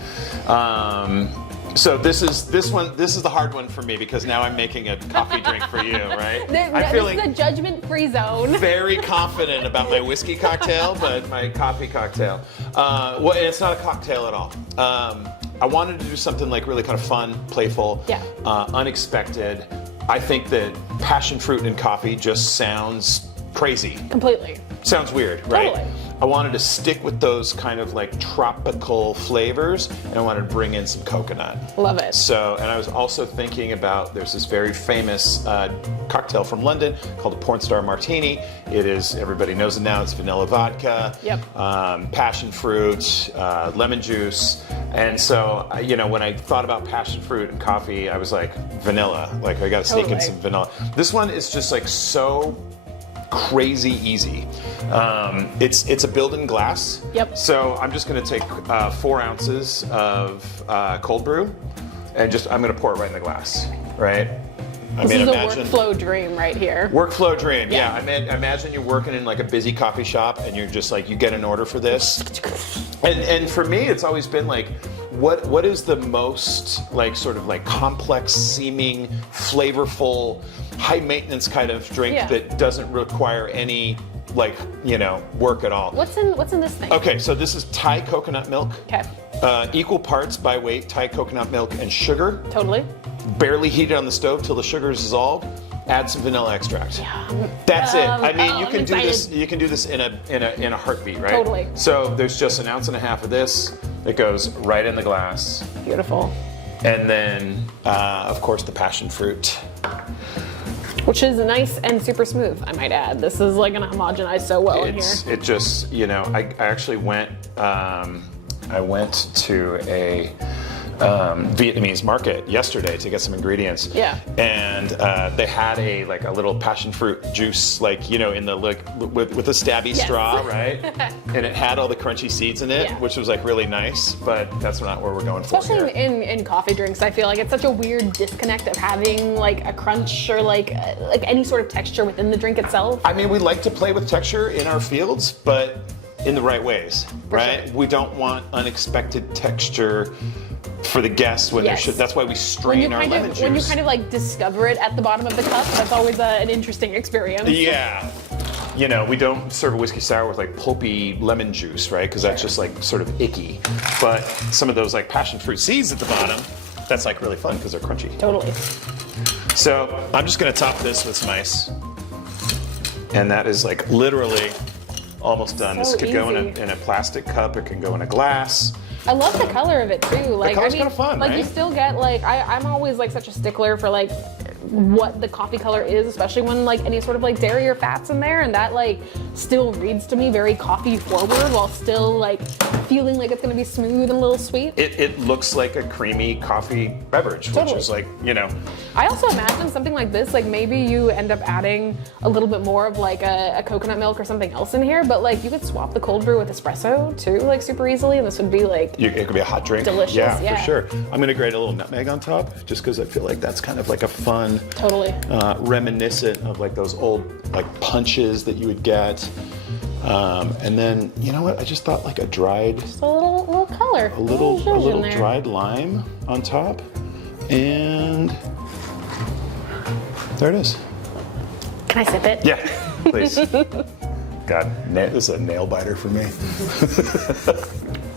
So this is the hard one for me because now I'm making a coffee drink for you, right? I'm This feeling is a judgment-free zone. very confident about my whiskey cocktail, but my coffee cocktail. Well, and it's not a cocktail at all. I wanted to do something like really kind of fun, playful, Yeah. Unexpected. I think that passion fruit and coffee just sounds crazy. Completely. Sounds weird, right? Totally. I wanted to stick with those kind of like tropical flavors, and I wanted to bring in some coconut. Love it. So, and I was also thinking about, there's this very famous cocktail from London called a Porn Star Martini. It is, everybody knows it now, it's vanilla vodka, Yep. passion fruit, lemon juice. And so, you know, when I thought about passion fruit and coffee, I was like, vanilla. Like, I gotta sneak in Totally. some vanilla. This one is just like so crazy easy. It's a built-in glass. Yep. So I'm just going to take 4 ounces of cold brew, and I'm going to pour it right in the glass, right? This is a workflow dream right here. Workflow dream, yeah. Yeah. I mean, imagine you're working in like a busy coffee shop, and you're just like, you get an order for this. And for me, it's always been like, what is the most like sort of like complex seeming, flavorful, high maintenance kind of drink Yeah. that doesn't require any like, you know, work at all? What's in this thing? Okay, so this is Thai coconut milk. Okay. Equal parts by weight, Thai coconut milk and sugar. Totally. Barely heat it on the stove till the sugar is dissolved. Add some vanilla extract. That's it. I mean, you I'm can do this. excited. You can do this in a heartbeat, right? Totally. So there's just 1.5 ounces of this that goes right in the glass. Beautiful. And then, of course, the passion fruit. Which is nice and super smooth, I might add. This is like gonna homogenize so well in here. It just, you know, I actually went, I went to a Vietnamese market yesterday to get some ingredients. Yeah. And they had a little passion fruit juice, like, you know, in the with a stabby straw, right? And it had all the crunchy seeds in it, which was like really nice. But that's not where we're going for. Especially in coffee drinks, I feel like it's such a weird disconnect of having like a crunch or like any sort of texture within the drink itself. I mean, we like to play with texture in our fields, but in the right ways, right? Sure. We don't want unexpected texture for the guests when they're that's why we strain our lemon juice. When you kind of like discover it at the bottom of the cup, that's always an interesting experience. Yeah. You know, we don't serve a whiskey sour with like pulpy lemon juice, right? Because that's just like sort of icky. But some of those like passion fruit seeds at the bottom, that's like really fun because they're crunchy. Totally. So I'm just gonna top this with some ice. And that is like literally almost done. So this could go easy. in a plastic cup, it can go in a glass. I love the color of it too. Like, color's kinda fun, like right? you still get like I'm always like such a stickler for like what the coffee color is, especially when like any sort of like dairy or fats in there, and that like still reads to me very coffee forward while still like feeling like it's gonna be smooth and a little sweet. It looks like a creamy coffee beverage, which is like, you know. I also imagine something like this, like maybe you end up adding a little bit more of like a coconut milk or something else in here, but like you could swap the cold brew with espresso too, like super easily, and this would be like It could be a hot drink. delicious. Yeah, for sure. I'm gonna grate a little nutmeg on top, just because I feel like that's kind of like a fun, Totally. Reminiscent of like those old like punches that you would get. And then, you know what? I just thought like a dried, Just a little color. a little zhuzh in there. dried lime on top, and there it is. Can I sip it? Yeah, please. God, this is a nail biter for me.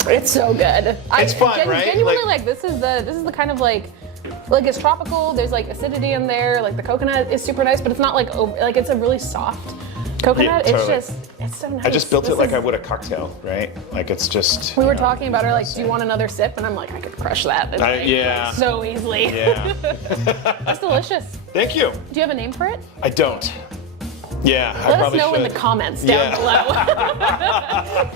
It's so good. It's fun, right? Genuinely, like this is the kind of like it's tropical. There's like acidity in there. Like the coconut is super nice, but it's not like like it's a really soft coconut. Yeah, totally. It's so nice. I just built This it like is- I would a cocktail, right? Like it's just. We were talking about her like, do you want another sip? And I'm like, I could crush that. It's like, yeah. So easily. Yeah. It's delicious. Thank you. Do you have a name for it? I don't. Yeah, I Let us probably know should. in the comments down below.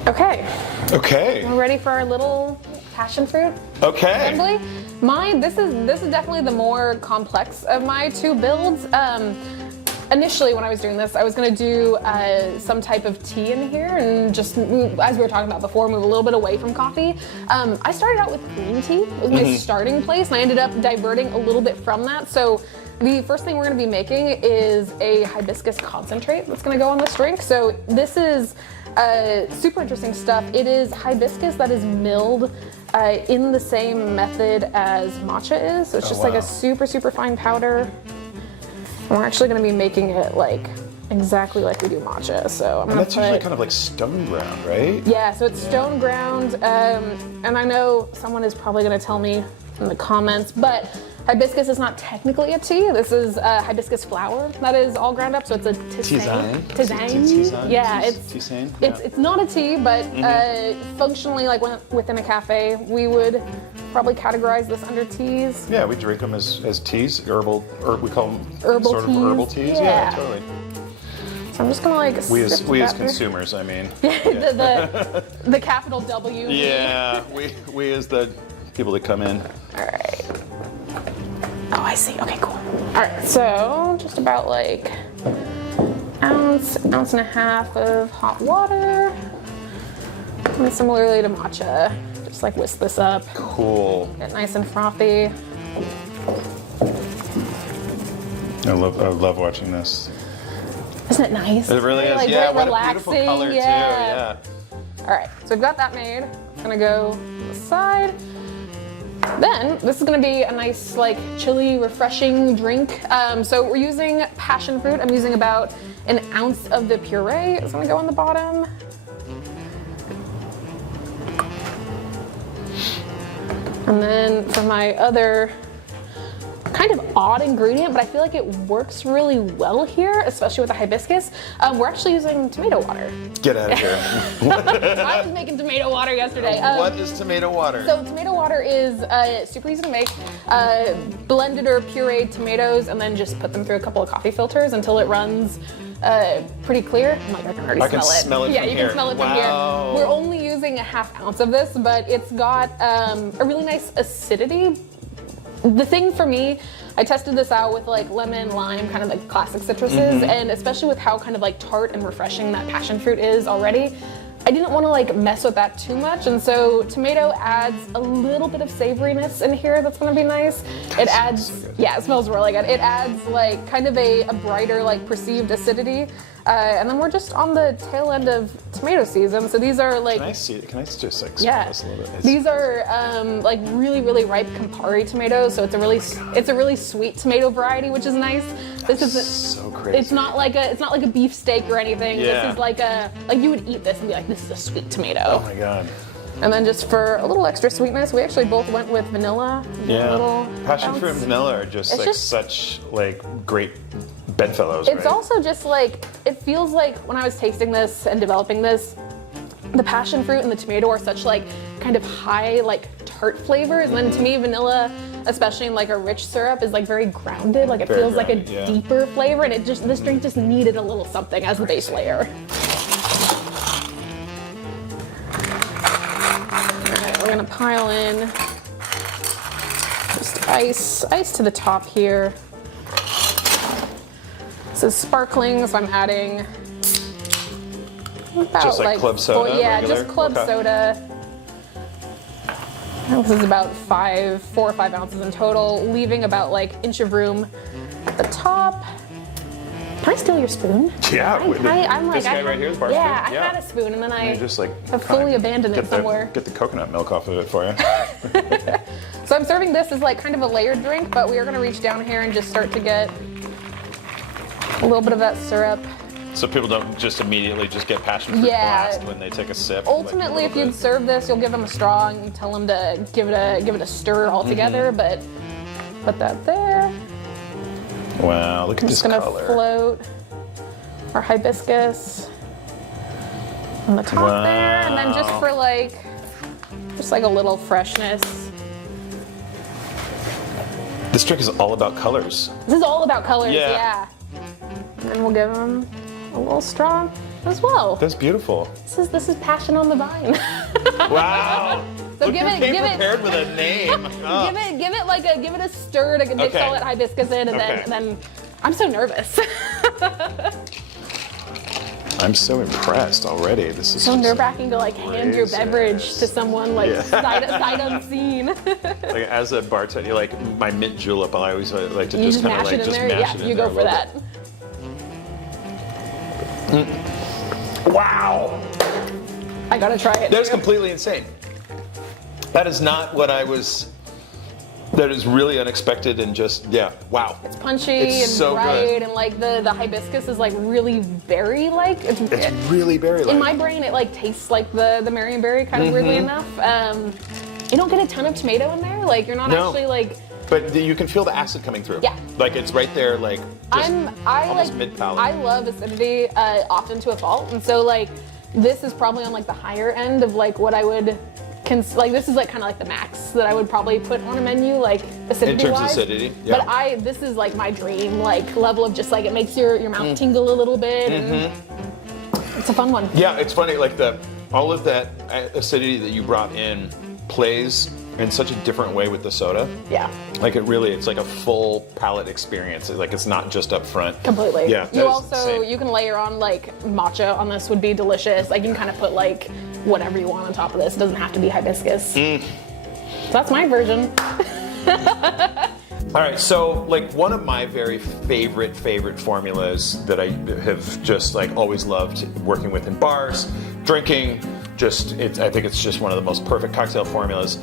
Okay, Okay. we're ready for our little passion fruit. Okay. Assembly. Mine, this is definitely the more complex of my two builds. Initially, when I was doing this, I was going to do some type of tea in here and just move, as we were talking about before, move a little bit away from coffee. I started out with green tea. It was my starting place, and I ended up diverting a little bit from that. So the first thing we're going to be making is a hibiscus concentrate that's going to go on this drink. So this is super interesting stuff. It is hibiscus that is milled in the same method as matcha is. So it's just like wow. a super, super fine powder. And we're actually going to be making it like exactly like we do matcha. So I'm And going that's to usually put, kind of like stone ground, right? yeah, so it's stone ground. And I know someone is probably going to tell me in the comments, but hibiscus is not technically a tea. This is hibiscus flower that is all ground up, so it's a tisane. Tisane. Yeah, Tisane. it's not a tea, but functionally, like within a cafe, we would probably categorize this under teas. Yeah, we drink them as teas, we call them Herbal sort teas. of herbal teas. Yeah. Totally. So I'm just gonna like We as sift that through. consumers, I mean. the capital W. Yeah, we as the people that come in. All right. Oh, I see. Okay, cool. All right, so just about like ounce and a half of hot water. And similarly to matcha, just like whisk this up, Cool. get nice and frothy. I love watching this. Isn't it nice? It really is. Like, Yeah, very what relaxing. a beautiful color too. Yeah. All right, so we've got that made. It's gonna go to the side. Then this is gonna be a nice, like, chilly, refreshing drink. So we're using passion fruit. I'm using about an ounce of the puree. It's gonna go on the bottom. And then for my other kind kind of odd ingredient, but I feel like it works really well here, especially with the hibiscus. We're actually using tomato water. Get out of here. I was making tomato water yesterday. What is tomato water? So tomato water is super easy to make. Blended or pureed tomatoes, and then just put them through a couple of coffee filters until it runs pretty clear. I'm like, I can already smell it Yeah, from you here. can smell it from Wow. here. We're only using a half ounce of this, but it's got a really nice acidity. The thing for me, I tested this out with like lemon, lime, kind of like classic citruses, and especially with how kind of like tart and refreshing that passion fruit is already, I didn't want to like mess with that too much, and so tomato adds a little bit of savoriness in here that's going to be nice. It adds, yeah, it smells really good. It adds like kind of a brighter like perceived acidity, and then we're just on the tail end of tomato season. So these are like, Can I just like smell yeah, this a little bit? these are like really ripe Campari tomatoes. So it's a really sweet tomato variety, which is nice. This is so crazy. It's not like a beef steak or anything. Yeah. This is like you would eat this and be like, this is a sweet tomato. Oh my god. And then just for a little extra sweetness, we actually both went with vanilla. Yeah. Little Passion bounce. fruit and vanilla are just It's like just- such like great bedfellows. It's right? also just like, it feels like when I was tasting this and developing this, the passion fruit and the tomato are such like kind of high like tart flavors, and then to me vanilla, especially in like a rich syrup, is like very grounded. Like it Very feels grounded, like yeah. a deeper flavor, and this drink just needed a little something as the base layer. Alright, we're gonna pile in just ice to the top here. This is sparkling, so I'm adding about Just like club soda, yeah, regular? just club Okay. soda. This is about 4 or 5 ounces in total, leaving about like inch of room at the top. Can I steal your spoon? Yeah, I'm like, this guy right here, the bar yeah, spoon? I had a spoon and then I You just like have kinda fully abandoned it get the- somewhere. Get the coconut milk off of it for you. So I'm serving this as like kind of a layered drink, but we are gonna reach down here and just start to get a little bit of that syrup. So people don't just immediately just get passion fruit Yeah. blast when they take a sip. Ultimately, if you'd serve this, you'll give them a straw and you tell them to give it a stir all together. But put that there. Wow, look at I'm this just gonna color. float our hibiscus on the top Wow. there, and then just for like a little freshness. This drink is all about colors. This is all about colors, Yeah. yeah. And then we'll give them a little straw as well. That's beautiful. This is passion on the vine. Wow. So Look, give you it- came give it- prepared with a name. Oh. give it a stir to mix Okay. all that hibiscus in, and Okay. then I'm so nervous. I'm so impressed already. This is So just nerve-wracking to like hand your crazy. beverage to someone like Yeah. sight unseen. like as a bartender, like my mint julep, I always like to You just just kind of mash like it in just there. mash Yeah, it in you there go a for little that. bit. Wow. I gotta try it. That is too. completely insane. That is not what I was. That is really unexpected and just wow. It's punchy It's and so bright, good. and like the hibiscus is like really berry like. It's really berry like. In my brain, it like tastes like the Marionberry kind of weirdly enough. You don't get a ton of tomato in there. Like you're not No. actually like. But you can feel the acid coming through. Yeah. Like it's right there, like just almost mid-palate. I love acidity often to a fault, and so like this is probably on like the higher end of like what I would. This is like kind of like the max that I would probably put on a menu, like acidity In terms of wise. acidity, yeah. But this is like my dream like level of just like it makes your mouth tingle a little bit, and it's a fun one. Yeah, it's funny. Like all of that acidity that you brought in plays in such a different way with the soda. Yeah. Like it's like a full palate experience. Like it's not just up front. Completely. Yeah. that You is also insane. you can layer on like matcha on this would be delicious. Like you can kind of put like whatever you want on top of this. It doesn't have to be hibiscus. So that's my version. All right, so like one of my very favorite formulas that I have just like always loved working with in bars, drinking, I think it's just one of the most perfect cocktail formulas,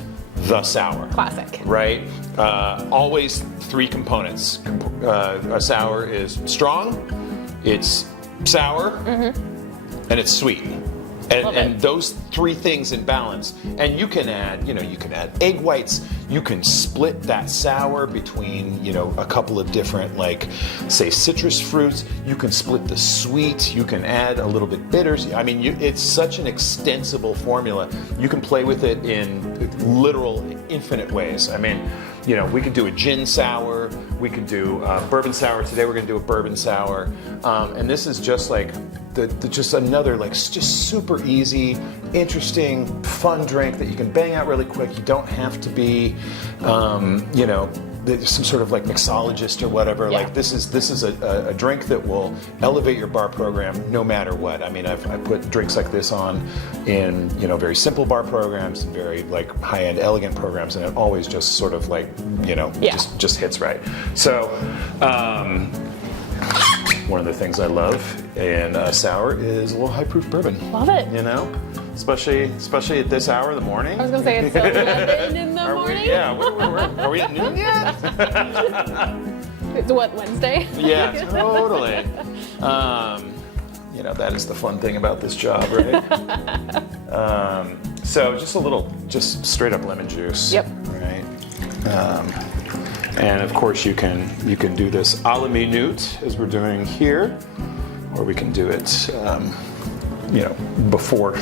the sour. Classic. Right? Always 3 components. A sour is strong, it's sour, and it's sweet. Love And it. those 3 things in balance. And you can add egg whites, You can split that sour between, you know, a couple of different, like, say, citrus fruits. You can split the sweet. You can add a little bit bitters. I mean, it's such an extensible formula. You can play with it in literal infinite ways. I mean, you know, we could do a gin sour. We could do bourbon sour. Today we're going to do a bourbon sour. And this is just like just another, like, just super easy, interesting, fun drink that you can bang out really quick. You don't have to be, you know, some sort of like mixologist or whatever. Yeah. Like this is a drink that will elevate your bar program no matter what. I mean, I put drinks like this on in, you know, very simple bar programs and very like high-end elegant programs, and it always just sort of like, you know, just hits right. So one of the things I love in sour is a little high-proof bourbon. Love it. You know, especially at this hour of the morning. I was gonna say it's 11 in the morning. Are we at noon yet? It's what, Wednesday? Yeah, totally. You know, that is the fun thing about this job, right? So just straight up lemon juice. Yep. Right. And of course you can do this a la minute as we're doing here, or we can do it, you know, before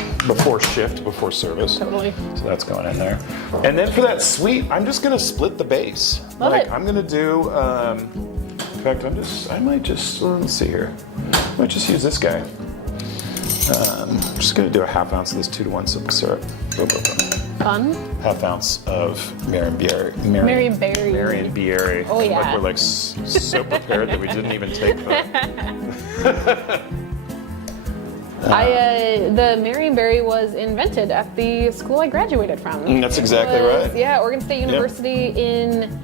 shift, before service. Totally. So that's going in there. And then for that sweet, I'm just gonna split the base. Love it. I'm gonna do. In fact, I might just let's see here. I might just use this guy. I'm just gonna do a half ounce of this 2-to-1 simple syrup. Fun. Half ounce of Marionberry. Marionberry. Oh yeah. Like we're like so prepared that we didn't even take the. The Marionberry was invented at the school I graduated from. That's exactly right. Yeah, Oregon State University in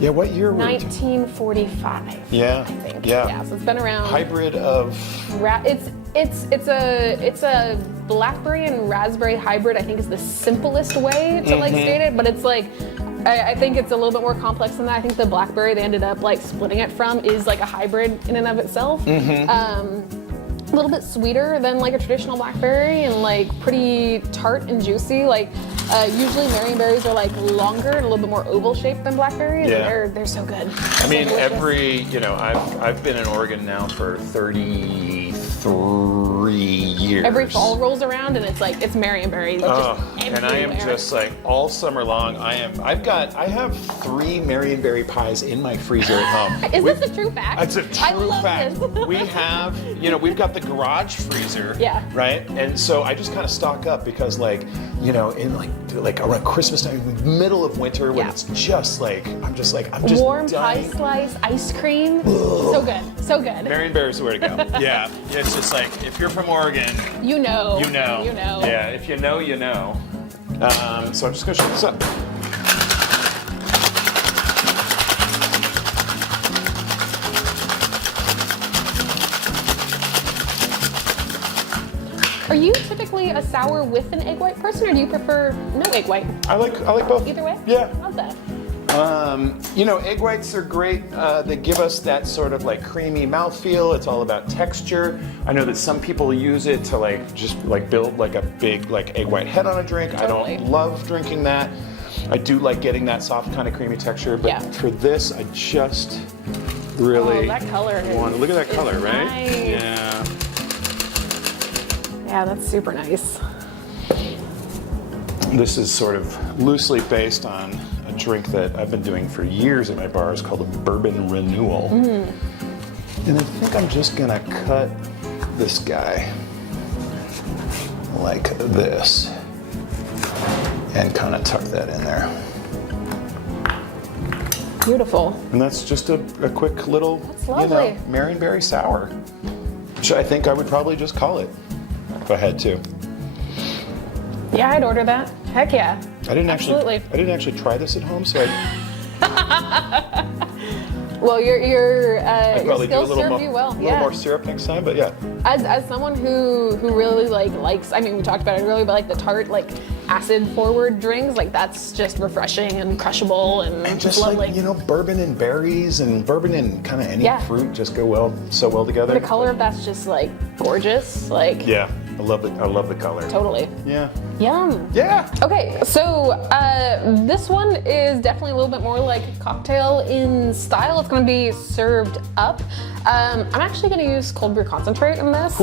Yeah, what year were we? 1945. Yeah. I think. Yeah. Yeah, so it's been around. Hybrid of. It's a blackberry and raspberry hybrid. I think is the simplest way to like state it, but it's like. I think it's a little bit more complex than that. I think the blackberry they ended up like splitting it from is like a hybrid in and of itself. A little bit sweeter than like a traditional blackberry and like pretty tart and juicy. Like usually Marionberries are like longer and a little bit more oval shaped than blackberries. Yeah. And they're so good. I mean, I've been in Oregon now for 33 years. Every fall rolls around and it's Marionberry. Like, and I am just like all summer long. I have 3 Marionberry pies in my freezer at home. Is this a true fact? It's a I true love fact. this. We have, we've got the garage freezer. Yeah. Right? And so I just kind of stock up because in like around Christmas time, middle of winter when it's just like, I'm just warm dying. pie slice, ice cream. So good. So good. Marionberry's the way to go. Yeah. It's just like, if you're from Oregon, You know. you know. You know. Yeah, if you know, you know. So I'm just gonna shake this up. Are you typically a sour with an egg white person, or do you prefer no egg white? I like both. Either way? Yeah. Love that. Egg whites are great. They give us that sort of like creamy mouthfeel. It's all about texture. I know that some people use it to just build like a big like egg white head on a drink. Totally. I don't love drinking that. I do like getting that soft kind of creamy texture, but for this, I just really that color want. Look at that color, right? Nice. Yeah. Yeah, that's super nice. This is sort of loosely based on a drink that I've been doing for years at my bars called a bourbon renewal. And I think I'm just gonna cut this guy like this and kind of tuck that in there. Beautiful. And that's just a quick little, lovely. Marionberry sour, which I think I would probably just call it if I had to. Yeah, I'd order that. Heck yeah. I didn't Absolutely. actually try this at home, so Well, your probably do a skills little served you well. a little more syrup next time, but yeah. As someone who really likes, I mean, we talked about it earlier, but like the tart, like acid forward drinks, like that's just refreshing and crushable and Just lovely. like, bourbon and berries and bourbon and kind of any Yeah. fruit just go so well together. The color of that's just like gorgeous. Like Yeah, I love the color. totally. Yeah. Yum. Yeah. Okay, so this one is definitely a little bit more like cocktail in style. It's going to be served up. I'm actually going to use cold brew concentrate in this.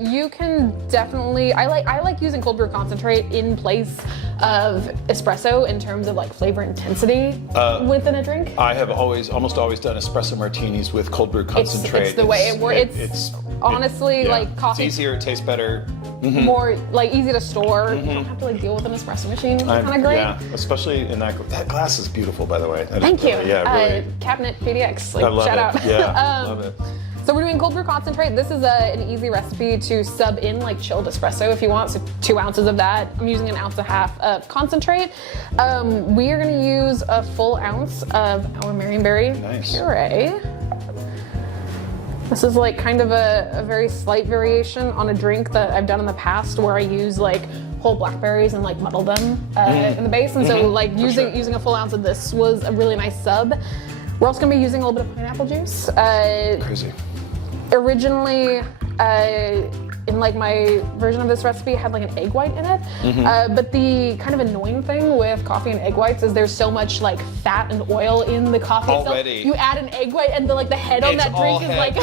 You can definitely, I like using cold brew concentrate in place of espresso in terms of like flavor intensity within a drink. I have almost always done espresso martinis with cold brew concentrate. It's the way it works. It's honestly like coffee. It's easier, it tastes better. More like easy to store. You don't have to like deal with an espresso machine. It's kind of great. Yeah, especially in that glass is beautiful, by the way. Thank you. Yeah, really. Cabinet PDX. Like, I love shout it. out. Yeah, love it. So we're doing cold brew concentrate. This is an easy recipe to sub in like chilled espresso if you want. So 2 ounces of that. I'm using 1.5 ounces of concentrate. We are going to use a full ounce of our Marionberry puree. This is like kind of a very slight variation on a drink that I've done in the past where I use like whole blackberries and like muddle them in the base. And so like using a full ounce of this was a really nice sub. We're also gonna be using a little bit of pineapple juice. Crazy. Originally, in like my version of this recipe, it had like an egg white in it. But the kind of annoying thing with coffee and egg whites is there's so much like fat and oil in the coffee Already. itself. You add an egg white and the head on It's that all drink is head. like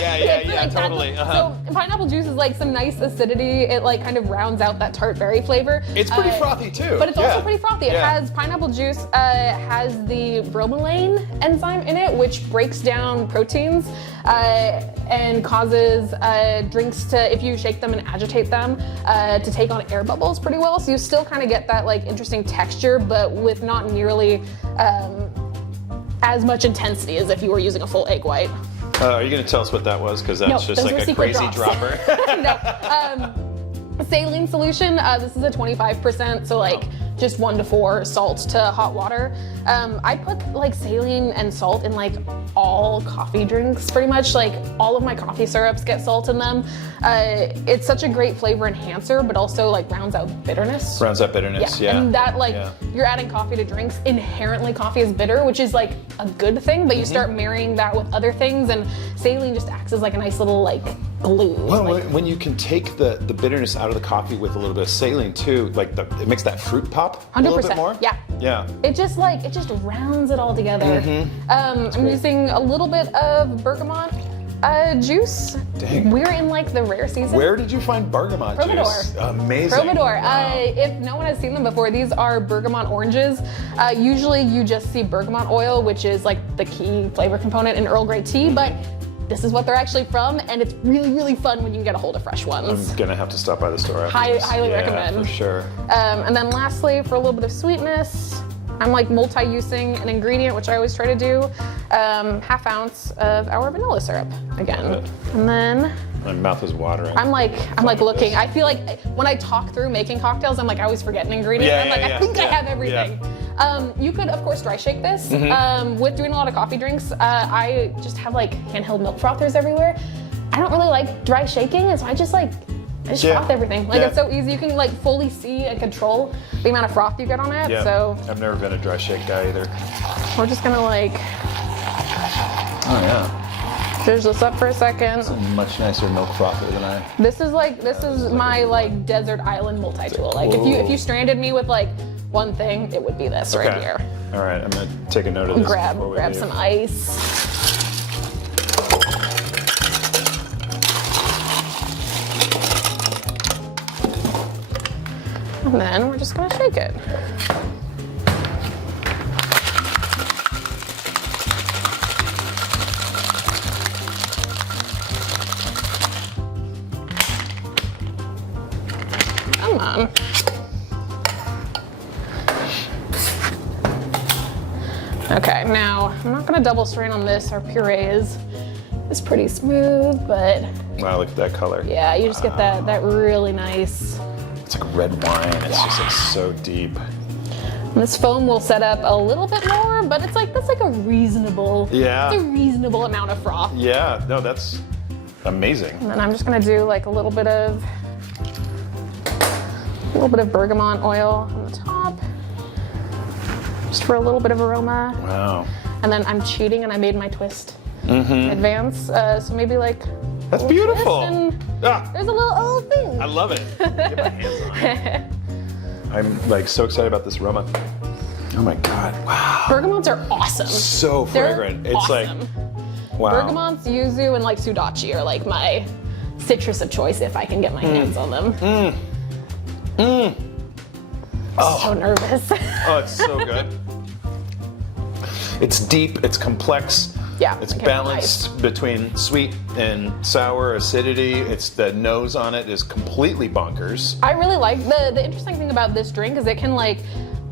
Yeah, totally. So pineapple juice is like some nice acidity. It like kind of rounds out that tart berry flavor. It's pretty frothy too. But it's also pretty frothy. It Yeah. has pineapple juice, has the bromelain enzyme in it, which breaks down proteins and causes drinks to, if you shake them and agitate them, to take on air bubbles pretty well. So you still kind of get that like interesting texture, but with not nearly as much intensity as if you were using a full egg white. Are you going to tell us what that was? Because that's No, just those like were a secret crazy drops. dropper. No. Saline solution, this is a 25%, so like just 1 to 4 salt to hot water. I put like saline and salt in like all coffee drinks pretty much. Like all of my coffee syrups get salt in them. It's such a great flavor enhancer, but also like rounds out bitterness. Rounds out bitterness, yeah. And that you're adding coffee to drinks. Inherently coffee is bitter, which is like a good thing, but you start marrying that with other things, and saline just acts as like a nice little like glue. Well, when you can take the bitterness out of the coffee with a little bit of saline too, like it makes that fruit pop 100%. a little bit more. Yeah. Yeah. It just rounds it all together. I'm using a little bit of bergamot juice. Dang. We're in like the rare season. Where did you find bergamot juice? Amazing. Providor. Wow. If no one has seen them before, these are bergamot oranges. Usually you just see bergamot oil, which is like the key flavor component in Earl Grey tea, but this is what they're actually from, and it's really, really fun when you can get a hold of fresh ones. I'm gonna have to stop by the store after this. Highly recommend. For sure. And then lastly, for a little bit of sweetness, I'm like multi-using an ingredient, which I always try to do, 1/2 ounce of our vanilla syrup again. And then My mouth is watering. I'm like looking. I feel like when I talk through making cocktails, I'm like I always forget an ingredient. I think I have everything. You could of course dry shake this. With doing a lot of coffee drinks, I just have like handheld milk frothers everywhere. I don't really like dry shaking, and so I just froth everything. Like it's so easy. You can like fully see and control the amount of froth you get on it. Yeah. So I've never been a dry shake guy either. we're just gonna like Oh yeah. zhuzh this up for a second. It's a much nicer milk frother than I. This is my like desert island multi-tool. Like if you stranded me with like one thing, it would be this right here. All right, I'm gonna take a note of this. Grab before we leave. some ice. And then we're just gonna shake it. Come on. Okay, now I'm not gonna double strain on this. Our puree is pretty smooth, but Wow, look at that color. yeah, you just get that really nice. It's like red wine. It's just like so deep. And this foam will set up a little bit more, but that's like a reasonable. Yeah. It's a reasonable amount of froth. Yeah, no, that's amazing. And then I'm just gonna do like a little bit of bergamot oil on the top, just for a little bit of aroma. Wow. And then I'm cheating and I made my twist in advance, so maybe like. That's a little beautiful. twist and Ah, there's a little thing. I love it. Get my hands on it. I'm like so excited about this aroma. Oh my God! Wow. Bergamots are awesome. So They're fragrant. It's awesome. like wow. Bergamots, yuzu, and like sudachi are like my citrus of choice if I can get my hands on them. Oh. So nervous. Oh, it's so good. It's deep. It's complex. Yeah, It's I can't balanced between sweet and sour acidity. It's the nose on it is completely bonkers. I really like the interesting thing about this drink is it can like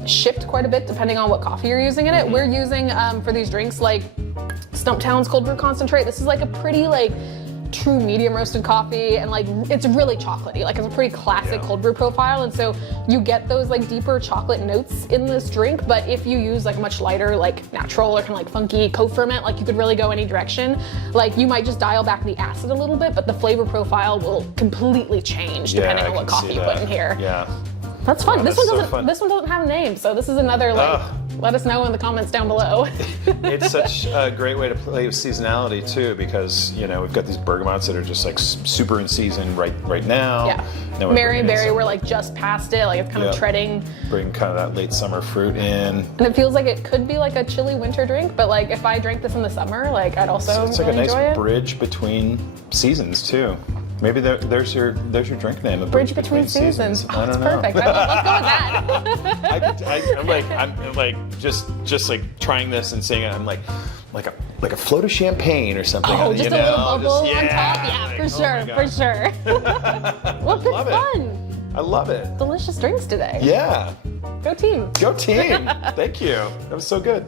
shift quite a bit depending on what coffee you're using in it. We're using for these drinks like Stumptown's cold brew concentrate. This is like a pretty like true medium roasted coffee, and like it's really chocolatey. Like it's a pretty classic cold brew profile, and so you get those like deeper chocolate notes in this drink. But if you use like much lighter, like natural or kind of like funky co-ferment, like you could really go any direction. Like you might just dial back the acid a little bit, but the flavor profile will completely change depending on what coffee you put in here. Yeah. That's fun. Oh, this that's one so doesn't. fun. This one doesn't have a name, so this is another like. Let us know in the comments down below. It's such a great way to play with seasonality too, because you know we've got these bergamots that are just like super in season right now. Yeah. Then we're Mary bringing in Berry, some- we're like just past it. Like it's kind of treading. Bring kind of that late summer fruit in. And it feels like it could be like a chilly winter drink, but like if I drank this in the summer, like I'd also It's like really a nice enjoy it. bridge between seasons too. Maybe there's your drink name. A Bridge between seasons. I Oh, don't that's know. perfect. Let's go with that. I'm like just like trying this and saying it. I'm like a float of champagne or something. Oh, just a little bubble on top. like, Yeah, oh for my sure, God. for sure. Well, good love it. fun. I love it. Delicious drinks today. Yeah. Go team. Go team. Thank you. That was so good.